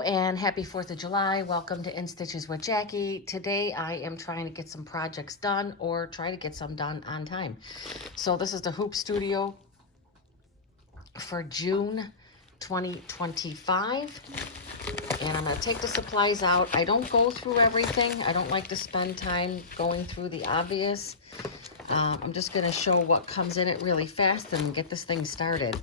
Hello and happy 4th of July. Welcome to In Stitches with Jackie. Today I am trying to get some projects done or try to get some done on time. So this is the Hoop Studio for June 2025. And I'm going to take the supplies out. I don't go through everything. I don't like to spend time going through the obvious. I'm just going to show what comes in it really fast and get this thing started.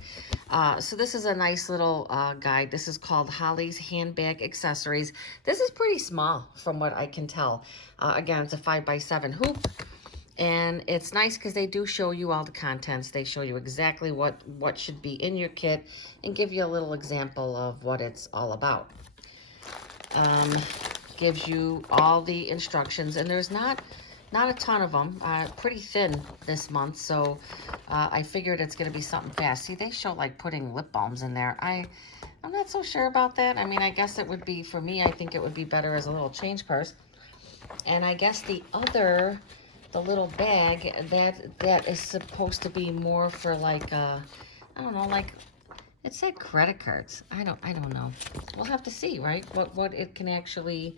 So this is a nice little guide. This is called Holly's Handbag Accessories. This is pretty small from what I can tell. Again, it's a 5x7 hoop. And it's nice because they do show you all the contents. They show you exactly what should be in your kit and give you a little example of what it's all about. Gives you all the instructions, and there's not a ton of them. Pretty thin this month, so I figured it's going to be something fast. See, they show like putting lip balms in there. I'm not so sure about that. I mean, I guess it would be, for me, I think it would be better as a little change purse. And I guess the little bag, that is supposed to be more for like, I don't know, like, it said credit cards. I don't know. We'll have to see, right? What it can actually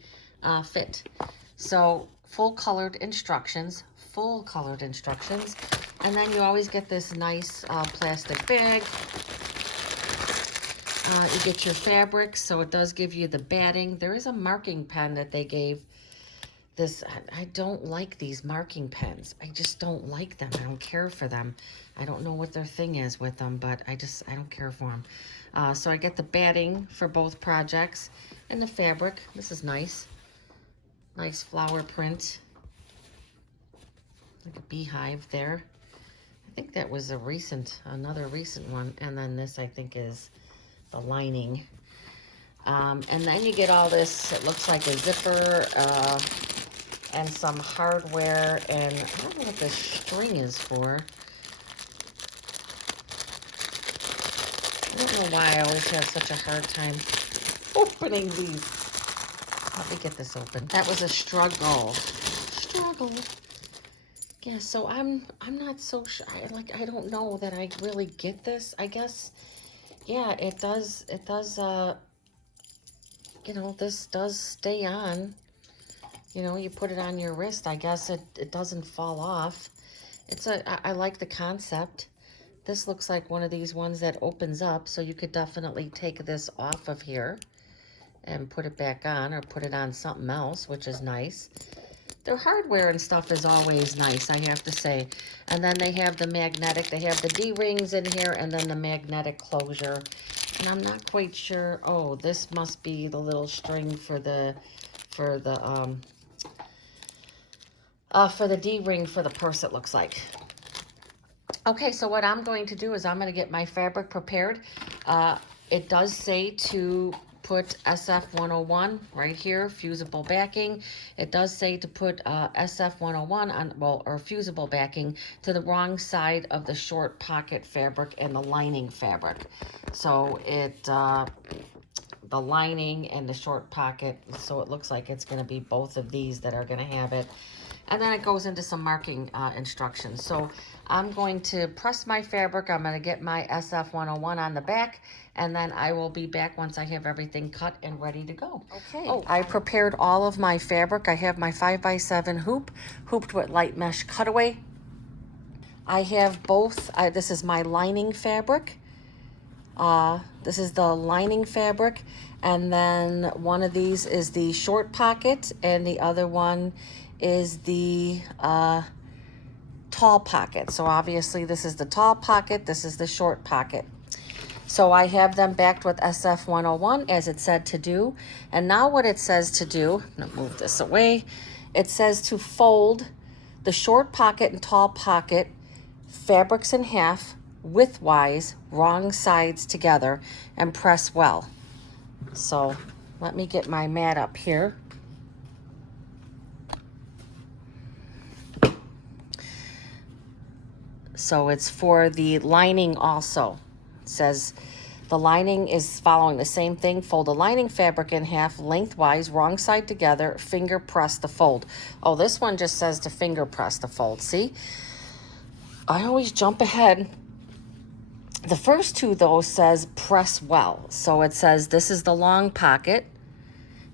fit. So full colored instructions, and then you always get this nice plastic bag. You get your fabrics, so it does give you the batting. There is a marking pen that they gave. I don't like these marking pens. I just don't like them. I don't care for them. I don't know what their thing is with them, but I don't care for them. So I get the batting for both projects and the fabric. This is nice. Nice flower print. Like a beehive there. I think that was another recent one. And then this, I think, is the lining. And then you get all this, it looks like a zipper, and some hardware, and I don't know what this string is for. I don't know why I always have such a hard time opening these. Let me get this open. That was a struggle. Yeah, so I'm not so sure. I don't know that I really get this. I guess, yeah, it does, you know, this does stay on. You know, you put it on your wrist. I guess it doesn't fall off. I like the concept. This looks like one of these ones that opens up, so you could definitely take this off of here and put it back on, or put it on something else, which is nice. Their hardware and stuff is always nice, I have to say. And then they have the magnetic, they have the D-rings in here, and then the magnetic closure. And I'm not quite sure. Oh, this must be the little string for the D-ring for the purse, it looks like. Okay, so what I'm going to do is I'm going to get my fabric prepared. It does say to put SF101 right here, fusible backing. It does say to put SF101 on, well, or fusible backing to the wrong side of the short pocket fabric and the lining fabric. So the lining and the short pocket, so it looks like it's going to be both of these that are going to have it. And then it goes into some marking instructions. So I'm going to press my fabric. I'm going to get my SF101 on the back, and then I will be back once I have everything cut and ready to go. Okay. Oh, I prepared all of my fabric. I have my 5x7 hoop, hooped with light mesh cutaway. I have both. This is my lining fabric. This is the lining fabric, and then one of these is the short pocket, and the other one is the tall pocket. So obviously this is the tall pocket, this is the short pocket. So I have them backed with SF101 as it said to do. And now what it says to do, I'm gonna move this away. It says to fold the short pocket and tall pocket fabrics in half, widthwise, wrong sides together, and press well. So let me get my mat up here. So it's for the lining also. It says the lining is following the same thing. Fold the lining fabric in half, lengthwise, wrong side together, finger press the fold. Oh, this one just says to finger press the fold. See? I always jump ahead. The first two, though, says press well. So it says this is the long pocket.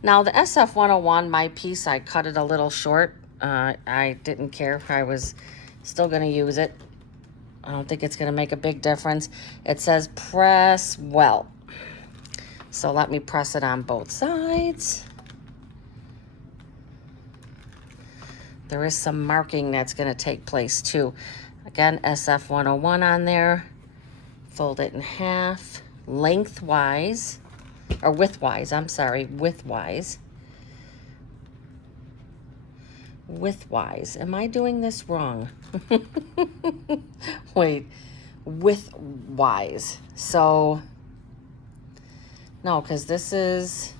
Now the SF101, my piece, I cut it a little short. I didn't care. I was still going to use it. I don't think it's going to make a big difference. It says press well. So let me press it on both sides. There is some marking that's going to take place too. Again, SF101 on there. Fold it in half, lengthwise, or widthwise, I'm sorry, widthwise. Widthwise. Am I doing this wrong? Wait, widthwise. So, no, because this is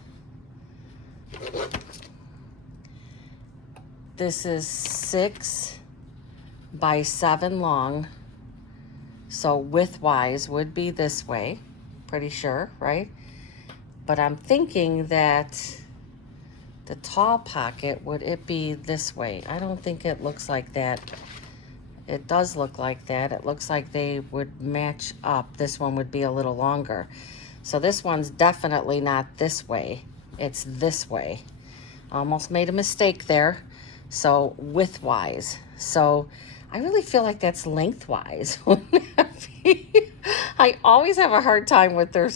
6 by 7 long. So widthwise would be this way, pretty sure, right? But I'm thinking that the tall pocket, would it be this way? I don't think it looks like that. It does look like that. It looks like they would match up. This one would be a little longer. So this one's definitely not this way. It's this way. Almost made a mistake there. So widthwise. So I really feel like that's lengthwise. I always have a hard time with their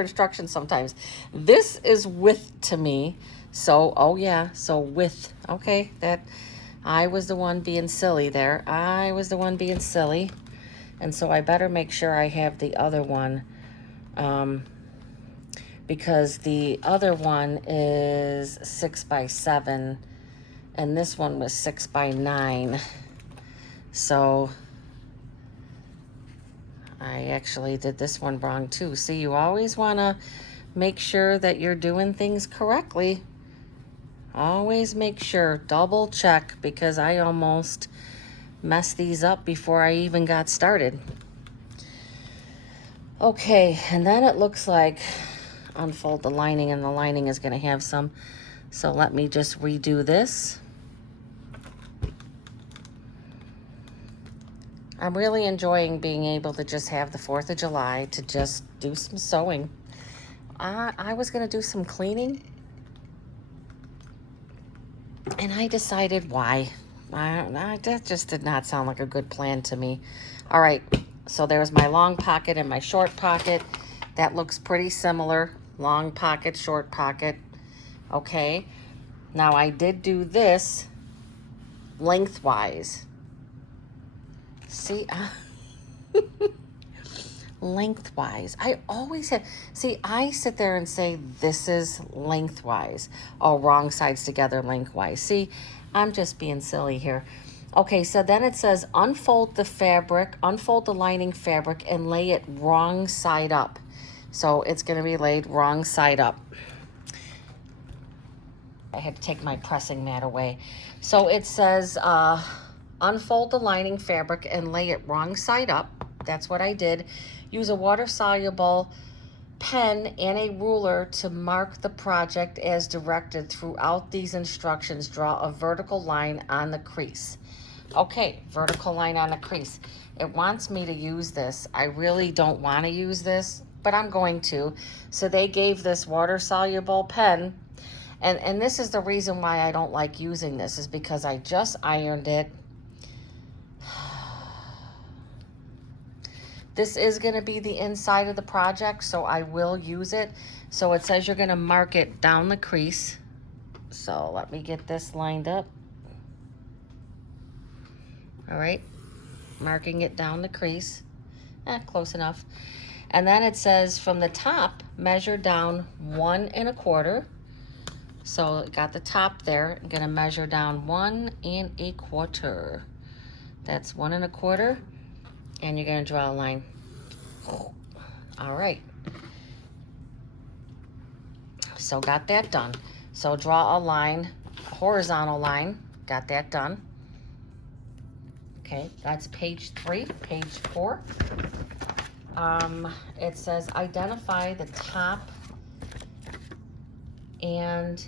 instructions sometimes. This is width to me. So, oh yeah, so width. Okay, that I was the one being silly there. I was the one being silly. And so I better make sure I have the other one. Because the other one is 6 by 7 and this one was 6 by 9. So I actually did this one wrong too. See, you always want to make sure that you're doing things correctly. Always make sure, double check, because I almost messed these up before I even got started. Okay, and then it looks like unfold the lining, and the lining is going to have some. So let me just redo this. I'm really enjoying being able to just have the 4th of July to just do some sewing. I was going to do some cleaning, and I decided why. That just did not sound like a good plan to me. All right, so there's my long pocket and my short pocket. That looks pretty similar. Long pocket, short pocket. Okay, now I did do this lengthwise. See, lengthwise. I always have, see, I sit there and say, this is lengthwise. Oh, wrong sides together, lengthwise. See, I'm just being silly here. Okay, so then it says, unfold the fabric, unfold the lining fabric, and lay it wrong side up. So it's going to be laid wrong side up. I had to take my pressing mat away. So it says, unfold the lining fabric and lay it wrong side up. That's what I did. Use a water-soluble pen and a ruler to mark the project as directed. Throughout these instructions, draw a vertical line on the crease. Okay, vertical line on the crease. It wants me to use this. I really don't want to use this, but I'm going to. So they gave this water-soluble pen, and this is the reason why I don't like using this, is because I just ironed it. This is going to be the inside of the project, so I will use it. So it says you're going to mark it down the crease. So let me get this lined up. All right, marking it down the crease. Close enough. And then it says from the top, measure down 1 1/4. So got the top there. I'm going to measure down 1 1/4. That's 1 1/4. And you're going to draw a line. All right. So got that done. So draw a line, a horizontal line. Got that done. Okay, that's page 3. Page 4. It says identify the top and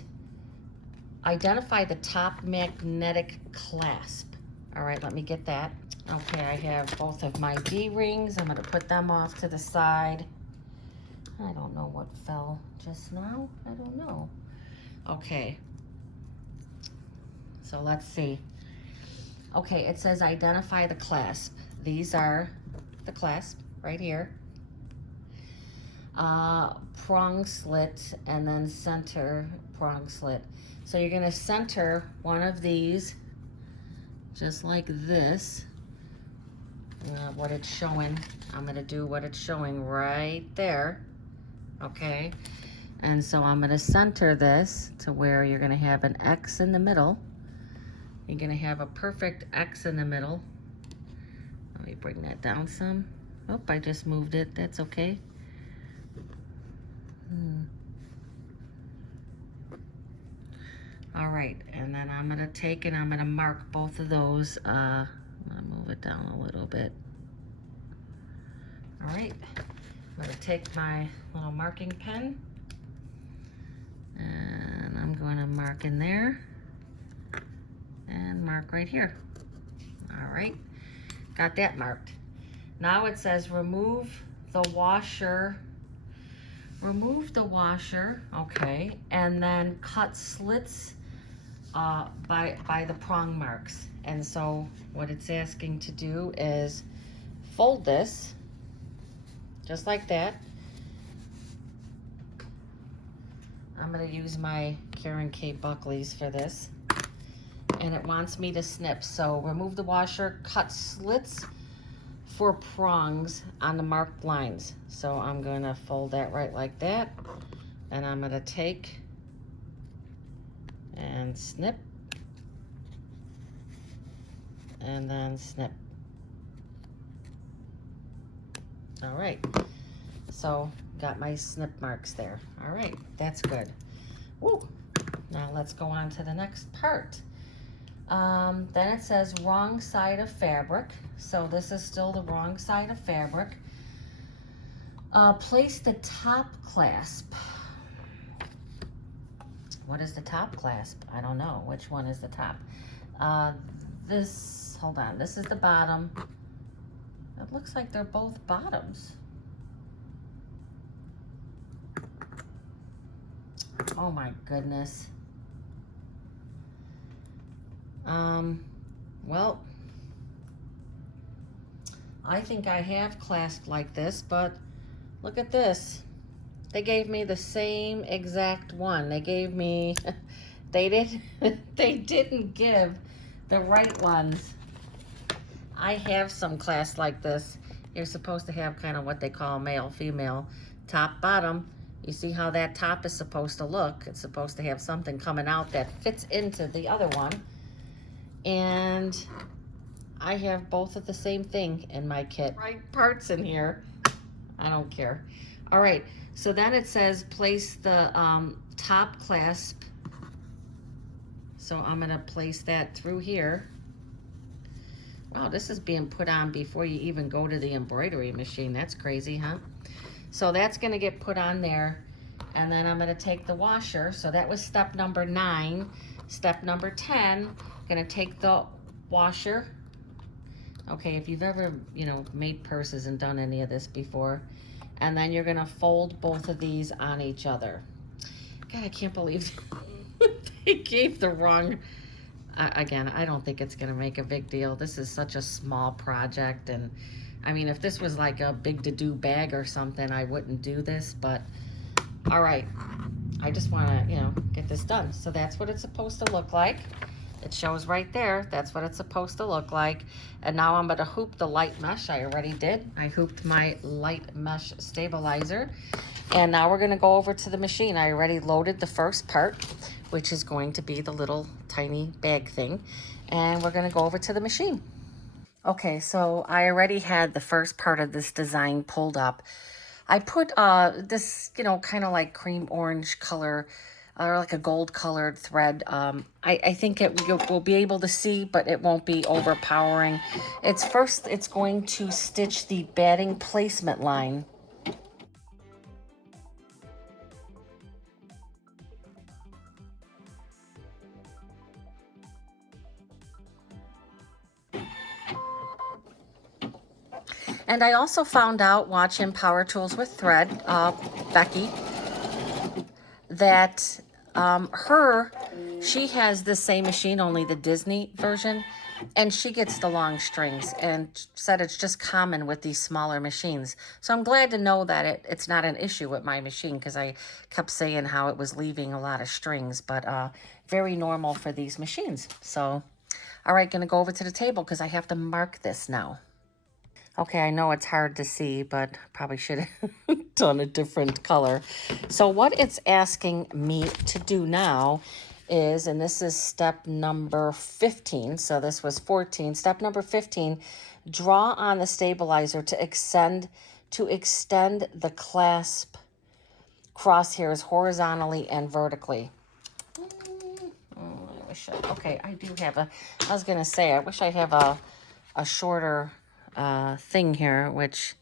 identify the top magnetic clasp. All right, let me get that. Okay, I have both of my D-rings. I'm going to put them off to the side. I don't know what fell just now. I don't know. Okay. So let's see. Okay, it says identify the clasp. These are the clasp right here. Prong slit and then center prong slit. So you're gonna center one of these just like this. What it's showing, I'm gonna do what it's showing right there. Okay, and so I'm gonna center this to where you're gonna have an X in the middle. You're gonna have a perfect X in the middle. Let me bring that down some. Oh, I just moved it, that's okay. All right, and then I'm gonna take and I'm gonna mark both of those. I'm gonna move it down a little bit. All right, I'm gonna take my little marking pen and I'm going to mark in there and mark right here. All right, got that marked. Now it says remove the washer. Remove the washer, okay, and then cut slits by the prong marks. And so what it's asking to do is fold this just like that. I'm gonna use my Karen K. Buckley's for this. And it wants me to snip. So remove the washer, cut slits for prongs on the marked lines. So I'm gonna fold that right like that. And I'm gonna take and snip. And then snip. All right, so got my snip marks there. All right, that's good. Woo. Now let's go on to the next part. Then it says wrong side of fabric. So this is still the wrong side of fabric. Place the top clasp. What is the top clasp? I don't know. Which one is the top? Hold on, this is the bottom. It looks like they're both bottoms. Oh my goodness. Well, I think I have clasped like this, but look at this. They gave me the same exact one. They gave me, they didn't give the right ones. I have some clasps like this. You're supposed to have kind of what they call male, female, top, bottom. You see how that top is supposed to look. It's supposed to have something coming out that fits into the other one. And I have both of the same thing in my kit. Right parts in here. I don't care. All right, so then it says place the top clasp. So I'm gonna place that through here. Wow, this is being put on before you even go to the embroidery machine. That's crazy, huh? So that's gonna get put on there. And then I'm gonna take the washer. So that was step number 9. Step number 10, gonna take the washer. Okay, if you've ever, made purses and done any of this before, and then you're gonna fold both of these on each other. God, I can't believe they gave the wrong, again, I don't think it's gonna make a big deal. This is such a small project, and I mean, if this was like a big to-do bag or something, I wouldn't do this, but all right. I just wanna, get this done. So that's what it's supposed to look like. It shows right there. That's what it's supposed to look like. And now I'm gonna hoop the light mesh. I already did. I hooped my light mesh stabilizer. And now we're gonna go over to the machine. I already loaded the first part, which is going to be the little tiny bag thing. And we're gonna go over to the machine. Okay, so I already had the first part of this design pulled up. I put this, kind of like cream orange color or like a gold colored thread. I think we'll be able to see, but it won't be overpowering. It's going to stitch the batting placement line. And I also found out watching Power Tools with Thread, Becky, that she has the same machine, only the Disney version, and she gets the long strings and said it's just common with these smaller machines. So I'm glad to know that it's not an issue with my machine, because I kept saying how it was leaving a lot of strings, but very normal for these machines. So, all right, gonna go over to the table because I have to mark this now. Okay, I know it's hard to see, but probably should have done a different color. So what it's asking me to do now is, and this is step number 15, so this was 14. Step number 15, draw on the stabilizer to extend the clasp crosshairs horizontally and vertically. I wish okay, I do have I was gonna say, I wish I have a shorter thing here, which,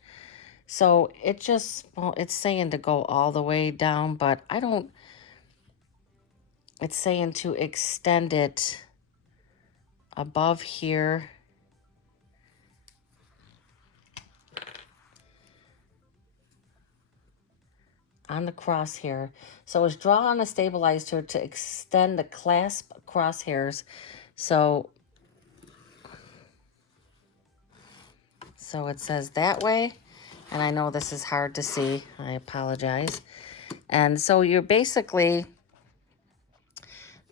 so it just, well, it's saying to go all the way down, but I don't, it's saying to extend it above here. On the crosshair. So it's draw on a stabilizer to extend the clasp crosshairs. So it says that way. And I know this is hard to see. I apologize. And so you're basically,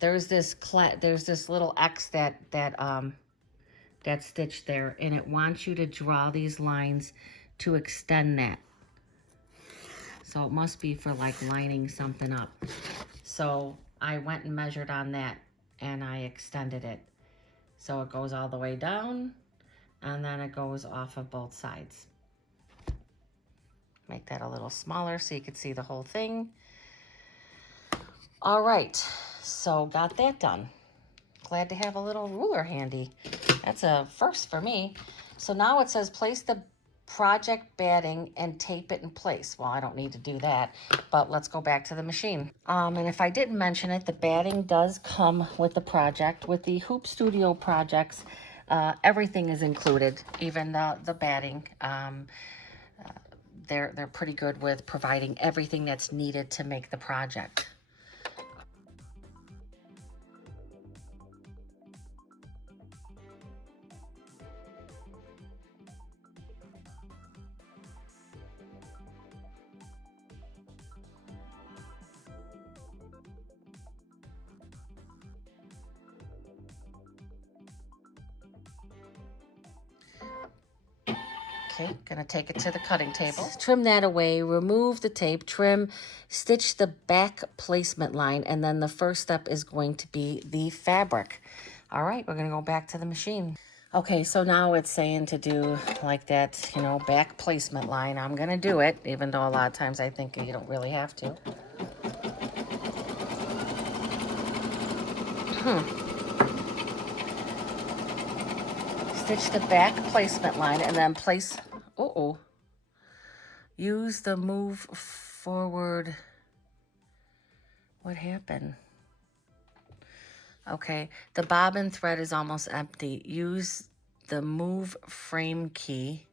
there's this little X that's stitched there, and it wants you to draw these lines to extend that. So it must be for like lining something up. So I went and measured on that, and I extended it. So it goes all the way down, and then it goes off of both sides. Make that a little smaller so you can see the whole thing. All right, so got that done. Glad to have a little ruler handy. That's a first for me. So now it says place the project batting and tape it in place. Well, I don't need to do that, but let's go back to the machine. And if I didn't mention it, the batting does come with the project. With the Hoop Studio projects, everything is included, even the batting. They're pretty good with providing everything that's needed to make the project. Okay, gonna take it to the cutting table. Trim that away, remove the tape, trim, stitch the back placement line, and then the first step is going to be the fabric. All right, we're gonna go back to the machine. Okay, so now it's saying to do like that, back placement line. I'm gonna do it, even though a lot of times I think you don't really have to. Stitch the back placement line and then place, use the move forward. What happened? Okay, the bobbin thread is almost empty. Use the move frame key.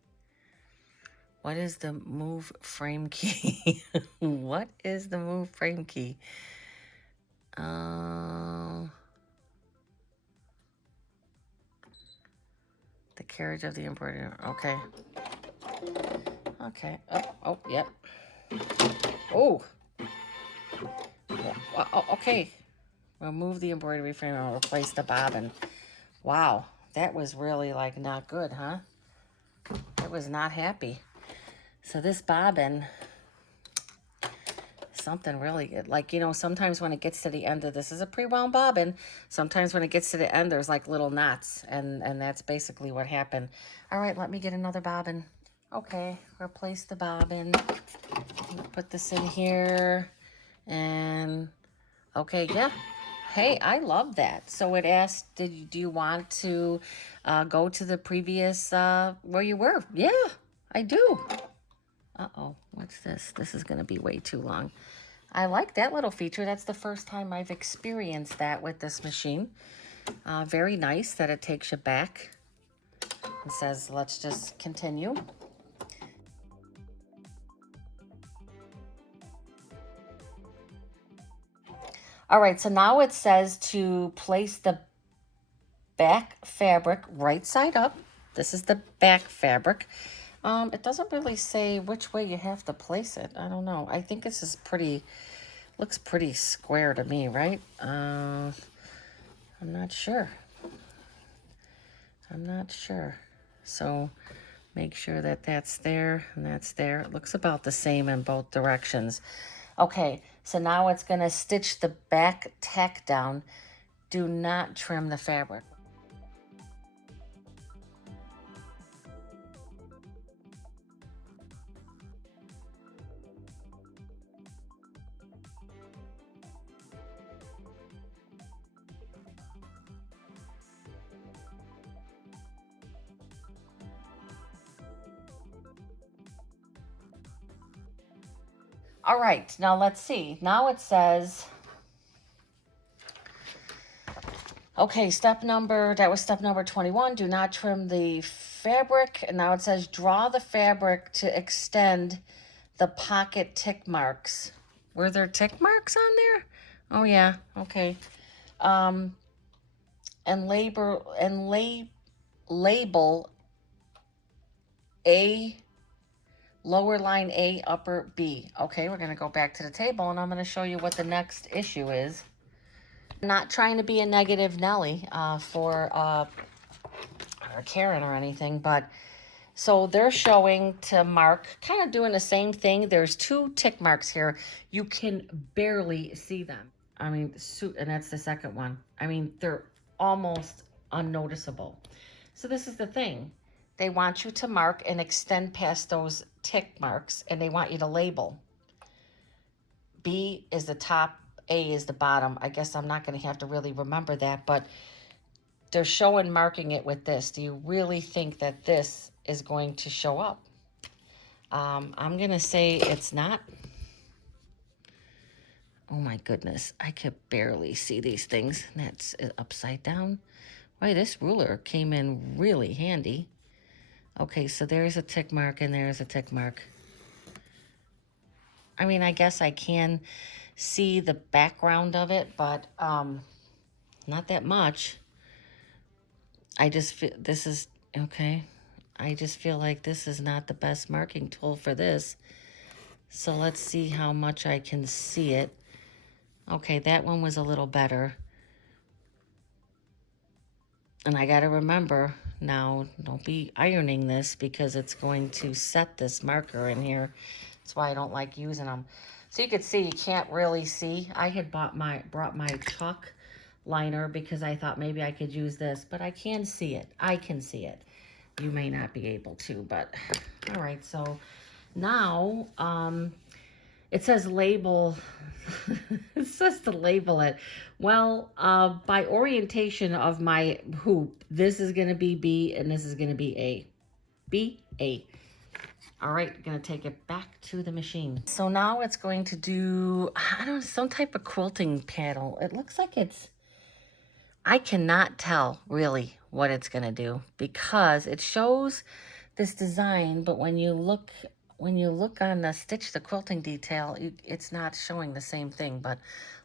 What is the move frame key? What is the move frame key? The carriage of the embroidery. Okay. Okay. Oh, yep. Oh. Okay. Remove the embroidery frame and replace the bobbin. Wow. That was really like not good, huh? I was not happy. So this bobbin, something really good. Like, sometimes when it gets to the end of this is a pre-wound bobbin, sometimes when it gets to the end, there's like little knots, and that's basically what happened. All right, let me get another bobbin. Okay, replace the bobbin. Put this in here, and okay, yeah. Hey, I love that. So it asked, do you want to go to the previous, where you were? Yeah, I do. Uh-oh, what's this? This is going to be way too long. I like that little feature. That's the first time I've experienced that with this machine. Very nice that it takes you back. It says, let's just continue. All right, so now it says to place the back fabric right side up. This is the back fabric. It doesn't really say which way you have to place it. I don't know. I think this is pretty, looks pretty square to me, right? I'm not sure. I'm not sure. So make sure that that's there and that's there. It looks about the same in both directions. Okay, so now it's going to stitch the back tack down. Do not trim the fabric. All right, now let's see. Now it says, okay, that was step number 21. Do not trim the fabric. And now it says draw the fabric to extend the pocket tick marks. Were there tick marks on there? Oh yeah, okay. And label A, lower line A, upper B. Okay, we're gonna go back to the table and I'm gonna show you what the next issue is. I'm not trying to be a negative Nelly for Karen or anything, but so they're showing to mark, kind of doing the same thing. There's 2 tick marks here. You can barely see them. I mean, and that's the second one. I mean, they're almost unnoticeable. So this is the thing. They want you to mark and extend past those tick marks, and they want you to label. B is the top, A is the bottom. I guess I'm not going to have to really remember that, but they're showing marking it with this. Do you really think that this is going to show up? I'm going to say it's not. Oh my goodness, I could barely see these things. That's upside down. Why, this ruler came in really handy. Okay, so there's a tick mark and there's a tick mark. I mean, I guess I can see the background of it, but not that much. I just feel this is, okay. I just feel like this is not the best marking tool for this. So let's see how much I can see it. Okay, that one was a little better. And I got to remember now, don't be ironing this because it's going to set this marker in here. That's why I don't like using them. So you can see, you can't really see. I had brought my chalk liner because I thought maybe I could use this, but I can see it. I can see it. You may not be able to, but all right. So now, it says label, it says to label it. Well, by orientation of my hoop, this is going to be B and this is going to be A. B, A. All right, going to take it back to the machine. So now it's going to do, I don't know, some type of quilting panel. It looks like it's, I cannot tell really what it's going to do because it shows this design, but when you look on the stitch, the quilting detail, it's not showing the same thing. But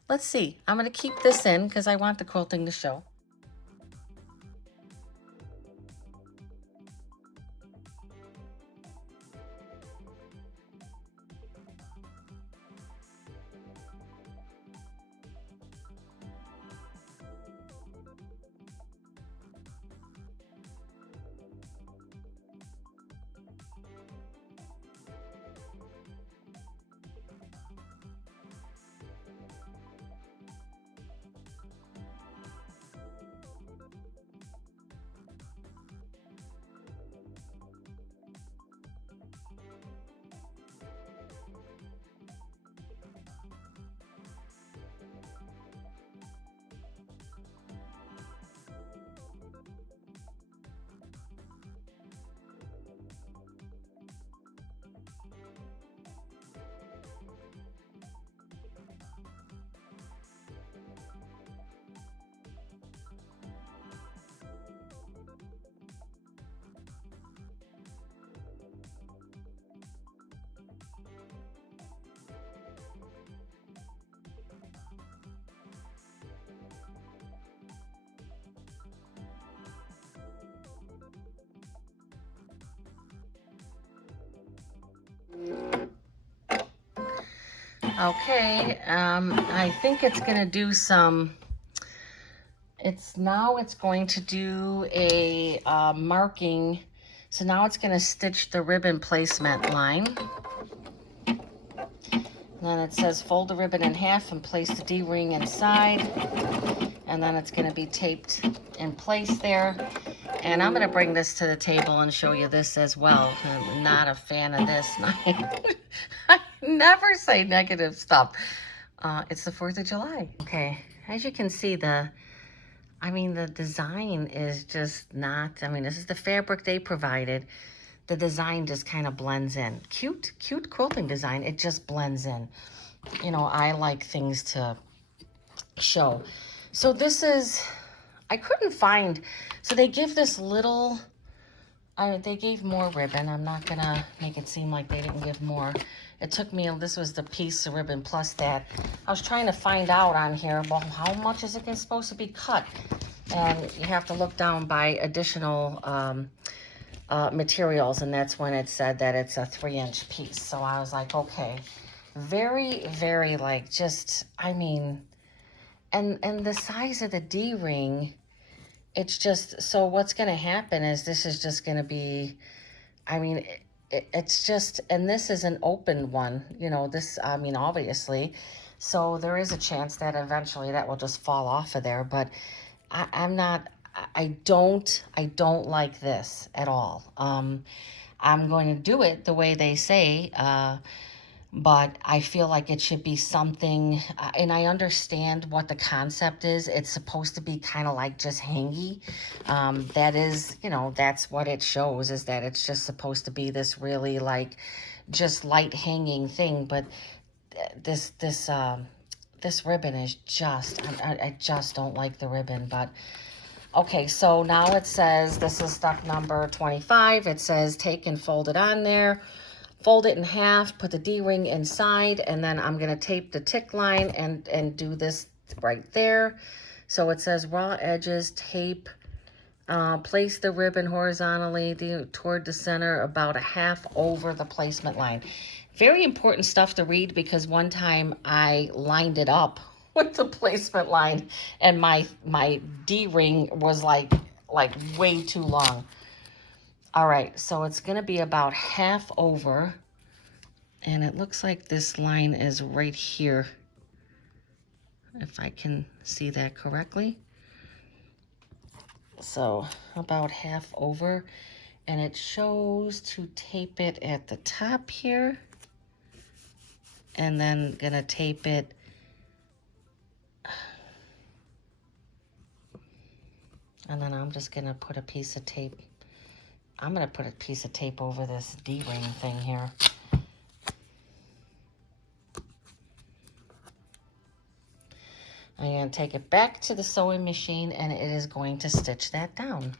let's see. I'm going to keep this in because I want the quilting to show. Okay, I think it's gonna do some, it's going to do a marking. So now it's gonna stitch the ribbon placement line. Then it says fold the ribbon in half and place the D-ring inside. And then it's gonna be taped in place there. And I'm gonna bring this to the table and show you this as well. I'm not a fan of this. I never say negative stuff. It's the 4th of July. Okay, as you can see, the design is just not, this is the fabric they provided. The design just kind of blends in. Cute quilting design. It just blends in. You know, I like things to show. So this is, I couldn't find, so they give this little, they gave more ribbon. I'm not gonna make it seem like they didn't give more. It took me, this was the piece of ribbon plus that. I was trying to find out on here, well, how much is it supposed to be cut? And you have to look down by additional materials, and that's when it said that it's a 3-inch piece. So I was like, okay, very, very like just, and the size of the D-ring, it's just, so what's going to happen is this is just going to be, it's just, and this is an open one, you know, this, obviously, so there is a chance that eventually that will just fall off of there, but I don't like this at all. I'm going to do it the way they say, but I feel like it should be something, and I understand what the concept is. It's supposed to be kind of like just hangy. That is, you know, that's what it shows, is that it's just supposed to be this really like just light hanging thing. But this ribbon is just, I just don't like the ribbon. But okay, so now it says, this is step number 25. It says take and fold it on there. Fold it in half, put the D-ring inside, and then I'm going to tape the tick line and do this right there. So it says raw edges, tape, place the ribbon horizontally toward the center, about a half over the placement line. Very important stuff to read, because one time I lined it up with the placement line and my D-ring was like way too long. All right, so it's going to be about half over, and it looks like this line is right here, if I can see that correctly. So about half over, and it shows to tape it at the top here, and then going to tape it and then I'm just going to put a piece of tape. I'm going to put a piece of tape over this D-ring thing here. I'm going to take it back to the sewing machine, and it is going to stitch that down.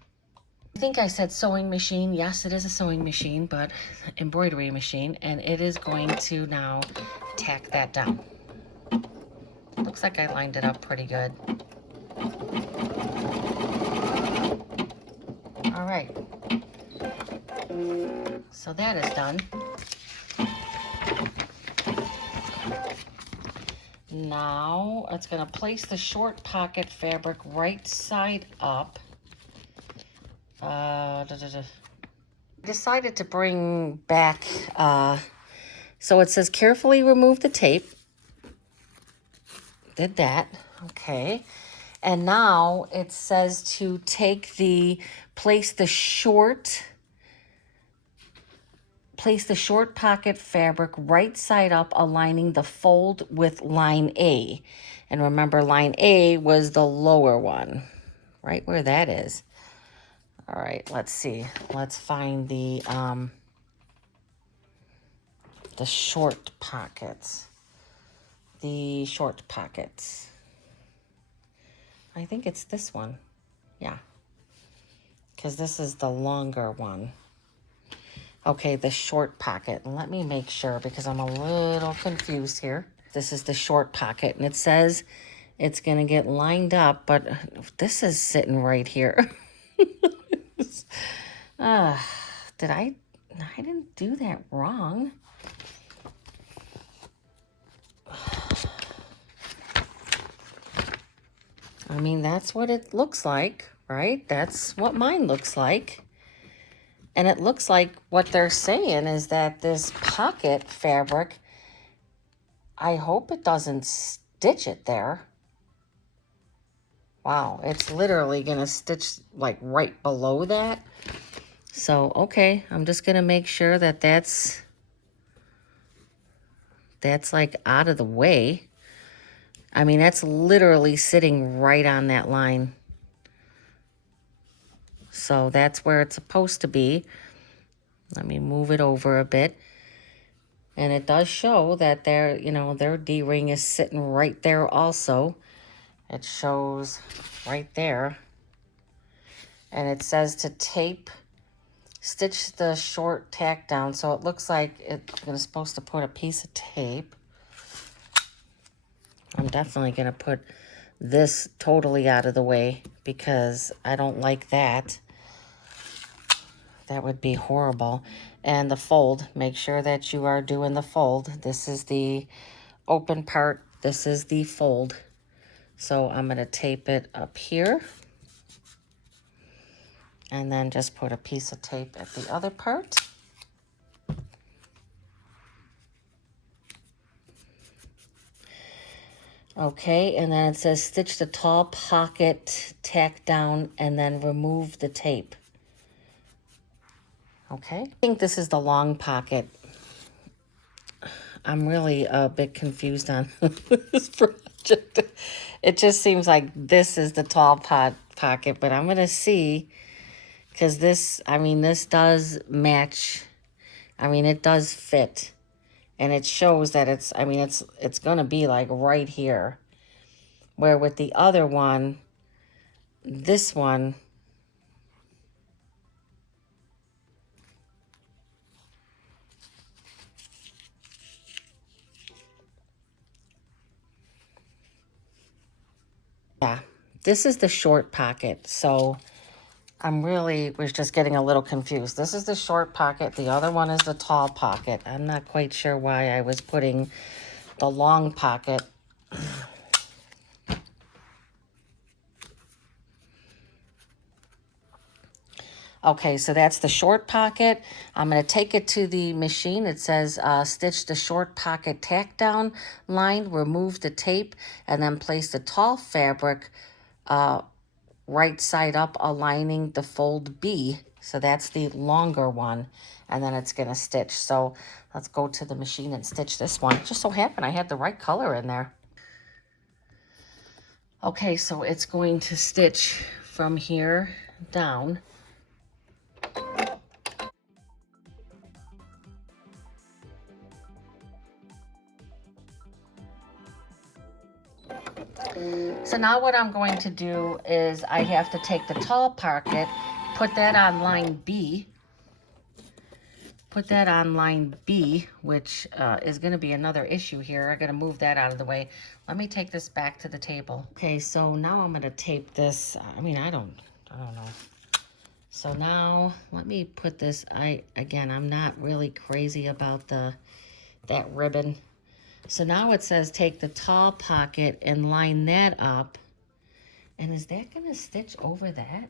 I think I said sewing machine. Yes, it is a sewing machine, but embroidery machine, and it is going to now tack that down. Looks like I lined it up pretty good. All right. So that is done. Now it's going to place the short pocket fabric right side up. Decided to bring back, so it says carefully remove the tape. Did that. Okay. And now it says to place the short pocket fabric right side up, aligning the fold with line A. And remember, line A was the lower one, right where that is. All right, let's see. Let's find the short pockets. The short pockets. I think it's this one. Yeah. Because this is the longer one. Okay, the short pocket. Let me make sure, because I'm a little confused here. This is the short pocket, and it says it's going to get lined up, but this is sitting right here. I didn't do that wrong. I mean, that's what it looks like, right? That's what mine looks like. And it looks like what they're saying is that this pocket fabric, I hope it doesn't stitch it there. Wow, it's literally gonna stitch like right below that. So, okay, I'm just gonna make sure that that's like out of the way. I mean, that's literally sitting right on that line. So that's where it's supposed to be. Let me move it over a bit. And it does show that their, their D-ring is sitting right there also. It shows right there. And it says to stitch the short tack down. So it looks like I'm supposed to put a piece of tape. I'm definitely going to put this totally out of the way because I don't like that. That would be horrible. And the fold, make sure that you are doing the fold. This is the open part. This is the fold. So I'm going to tape it up here. And then just put a piece of tape at the other part. Okay, and then it says stitch the tall pocket, tack down, and then remove the tape. Okay, I think this is the long pocket. I'm really a bit confused on this project. It just seems like this is the tall pocket, but I'm going to see, because this does match. I mean, it does fit. And it shows that it's going to be like right here. Where with the other one, this one, yeah, this is the short pocket. So was just getting a little confused. This is the short pocket. The other one is the tall pocket. I'm not quite sure why I was putting the long pocket. Okay, so that's the short pocket. I'm going to take it to the machine. It says stitch the short pocket tack down line, remove the tape, and then place the tall fabric right side up, aligning the fold B. So that's the longer one, and then it's going to stitch. So let's go to the machine and stitch this one. Just so happened I had the right color in there. Okay, so it's going to stitch from here down. So now what I'm going to do is I have to take the tall pocket, put that on line B, which is going to be another issue here. I got to move that out of the way. Let me take this back to the table. Okay, so now I'm going to tape this. I mean, I don't know. So now let me put this. I'm not really crazy about that ribbon. So now it says take the tall pocket and line that up. And is that going to stitch over that?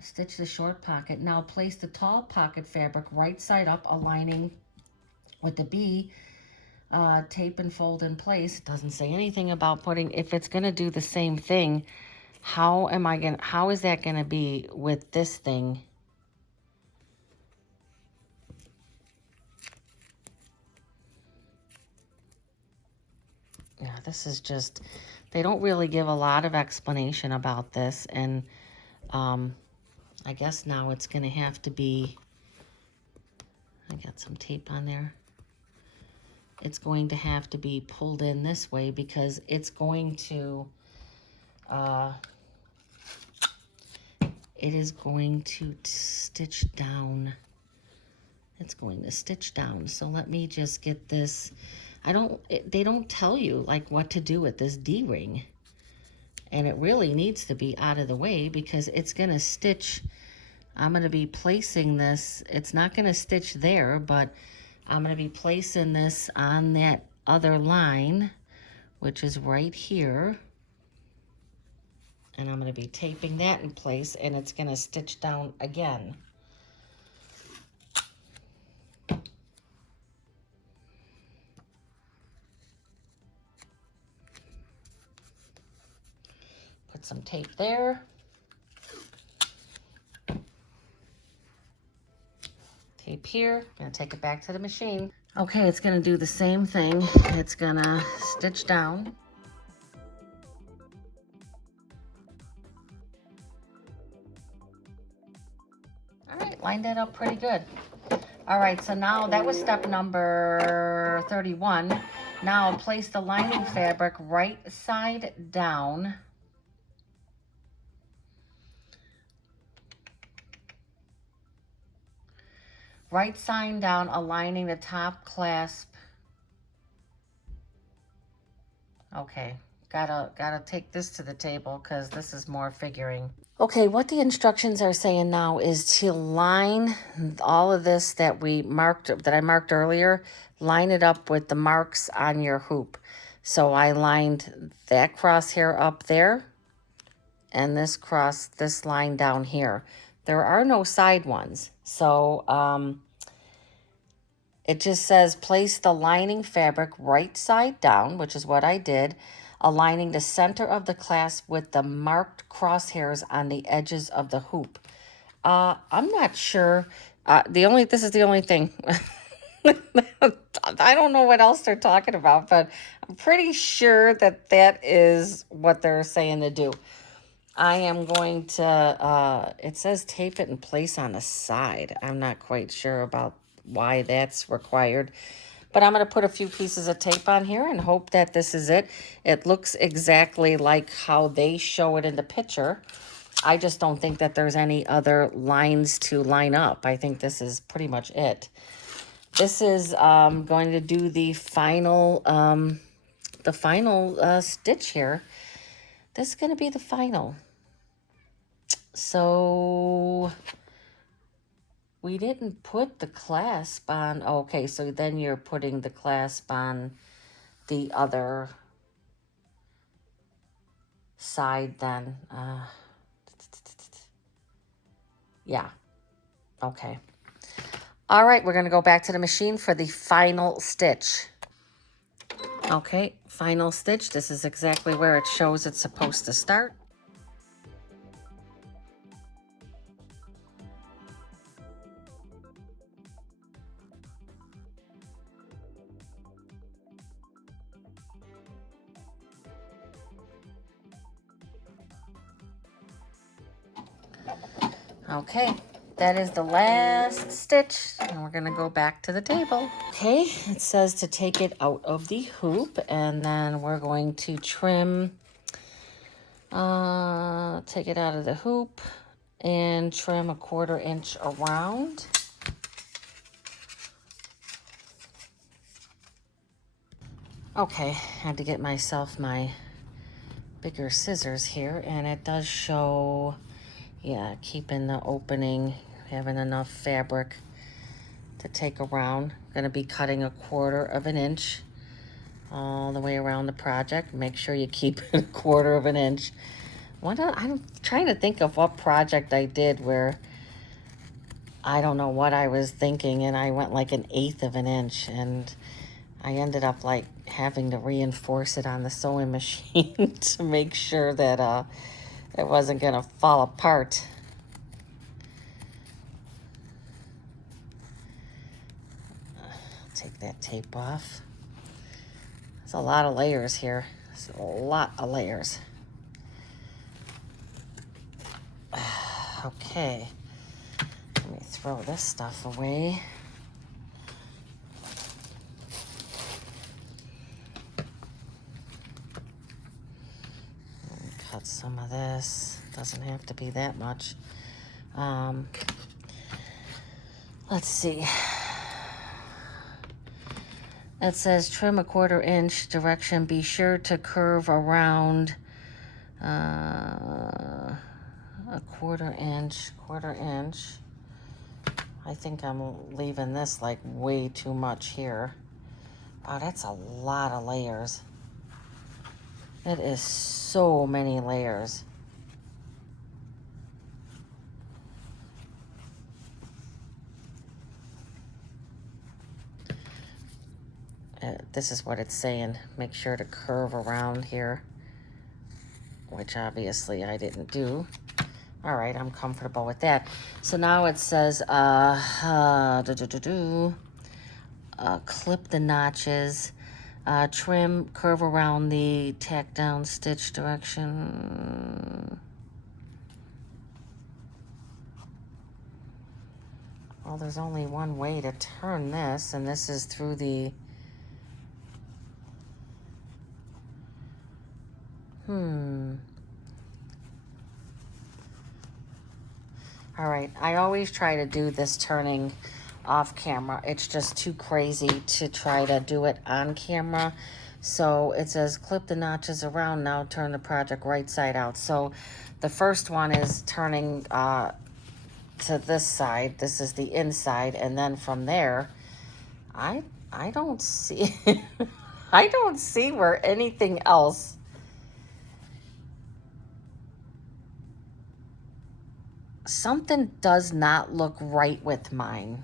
Stitch the short pocket. Now place the tall pocket fabric right side up, aligning with the B. Tape and fold in place. It doesn't say anything about putting, if it's going to do the same thing, how is that going to be with this thing? Yeah, this is just, they don't really give a lot of explanation about this. And I guess now it's going to have to be, I got some tape on there. It's going to have to be pulled in this way because it's going to, it is going to stitch down. It's going to stitch down. So let me just get this. They don't tell you like what to do with this D-ring. And it really needs to be out of the way because it's going to stitch. I'm going to be placing this. It's not going to stitch there, but I'm going to be placing this on that other line, which is right here. And I'm going to be taping that in place, and it's going to stitch down again. Put some tape there. Tape here. I'm going to take it back to the machine. Okay, it's going to do the same thing. It's going to stitch down. All right, lined that up pretty good. All right, so now that was step number 31. Now place the lining fabric right side down. Right side down, aligning the top clasp. Okay, gotta take this to the table because this is more figuring. Okay, what the instructions are saying now is to line all of this that I marked earlier, line it up with the marks on your hoop. So I lined that crosshair up there and this line down here. There are no side ones. So it just says place the lining fabric right side down, which is what I did, aligning the center of the clasp with the marked crosshairs on the edges of the hoop. I'm not sure. This is the only thing. I don't know what else they're talking about, but I'm pretty sure that is what they're saying to do. I am going to, it says tape it in place on the side. I'm not quite sure about why that's required. But I'm going to put a few pieces of tape on here and hope that this is it. It looks exactly like how they show it in the picture. I just don't think that there's any other lines to line up. I think this is pretty much it. This is going to do the final stitch here. This is going to be the final. So we didn't put the clasp on. Okay, so then you're putting the clasp on the other side then. Yeah, okay. All right, we're gonna go back to the machine for the final stitch. Okay, final stitch. This is exactly where it shows it's supposed to start. Okay, that is the last stitch, and we're gonna go back to the table. Okay, it says to take it out of the hoop, and then we're going to trim, take it out of the hoop and trim 1/4 inch around. Okay, had to get myself my bigger scissors here, and it does show, yeah, keeping the opening, having enough fabric to take around. Gonna be cutting 1/4 inch all the way around the project. Make sure you keep it 1/4 inch. I'm trying to think of what project I did where I don't know what I was thinking, and I went like 1/8 inch, and I ended up like having to reinforce it on the sewing machine to make sure that it wasn't gonna fall apart. Take that tape off. There's a lot of layers here. There's a lot of layers. Okay, let me throw this stuff away. Cut some of this. Doesn't have to be that much. Let's see. It says trim 1/4 inch direction. Be sure to curve around 1/4 inch. I think I'm leaving this like way too much here. Wow, that's a lot of layers. It is so many layers. This is what it's saying. Make sure to curve around here, which obviously I didn't do. All right, I'm comfortable with that. So now it says, clip the notches, trim, curve around the tack down stitch direction. Well, there's only one way to turn this, and this is through the, All right, I always try to do this turning off camera. It's just too crazy to try to do it on camera. So it says clip the notches around, now turn the project right side out. So the first one is turning to this side. This is the inside, and then from there, I don't see I don't see where anything else. Something does not look right with mine.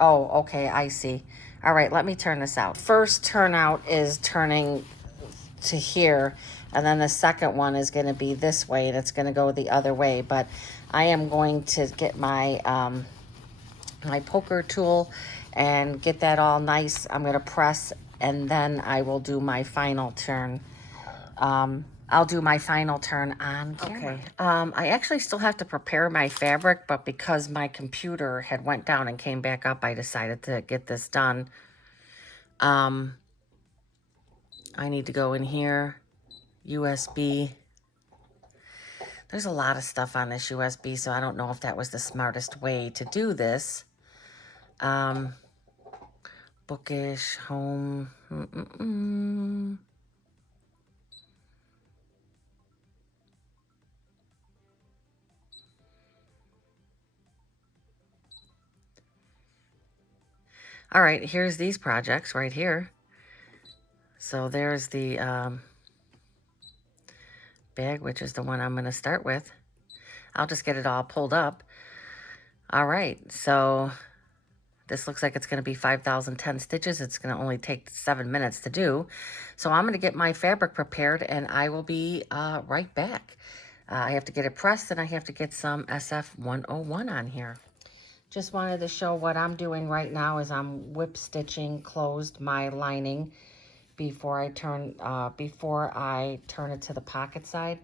Oh, okay, I see. All right, let me turn this out. First turnout is turning to here, and then the second one is going to be this way, and it's going to go the other way. But I am going to get my my poker tool and get that all nice. I'm going to press, and then I will do my final turn. I'll do my final turn on camera. Okay. I actually still have to prepare my fabric, but because my computer had went down and came back up, I decided to get this done. I need to go in here, USB. There's a lot of stuff on this USB, so I don't know if that was the smartest way to do this. Bookish, home. All right, here's these projects right here. So there's the bag, which is the one I'm going to start with. I'll just get it all pulled up. All right, so this looks like it's going to be 5,010 stitches. It's going to only take 7 minutes to do. So I'm going to get my fabric prepared, and I will be right back. I have to get it pressed, and I have to get some SF 101 on here. Just wanted to show what I'm doing right now is I'm whip stitching closed my lining before I turn it to the pocket side.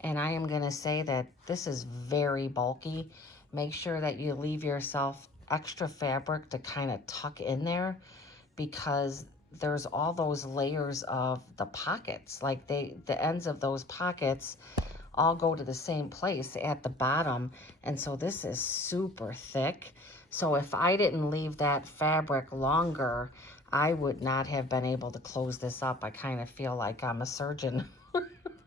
And I am going to say that this is very bulky. Make sure that you leave yourself extra fabric to kind of tuck in there, because there's all those layers of the pockets. Like the ends of those pockets all go to the same place at the bottom. And so this is super thick. So if I didn't leave that fabric longer, I would not have been able to close this up. I kind of feel like I'm a surgeon.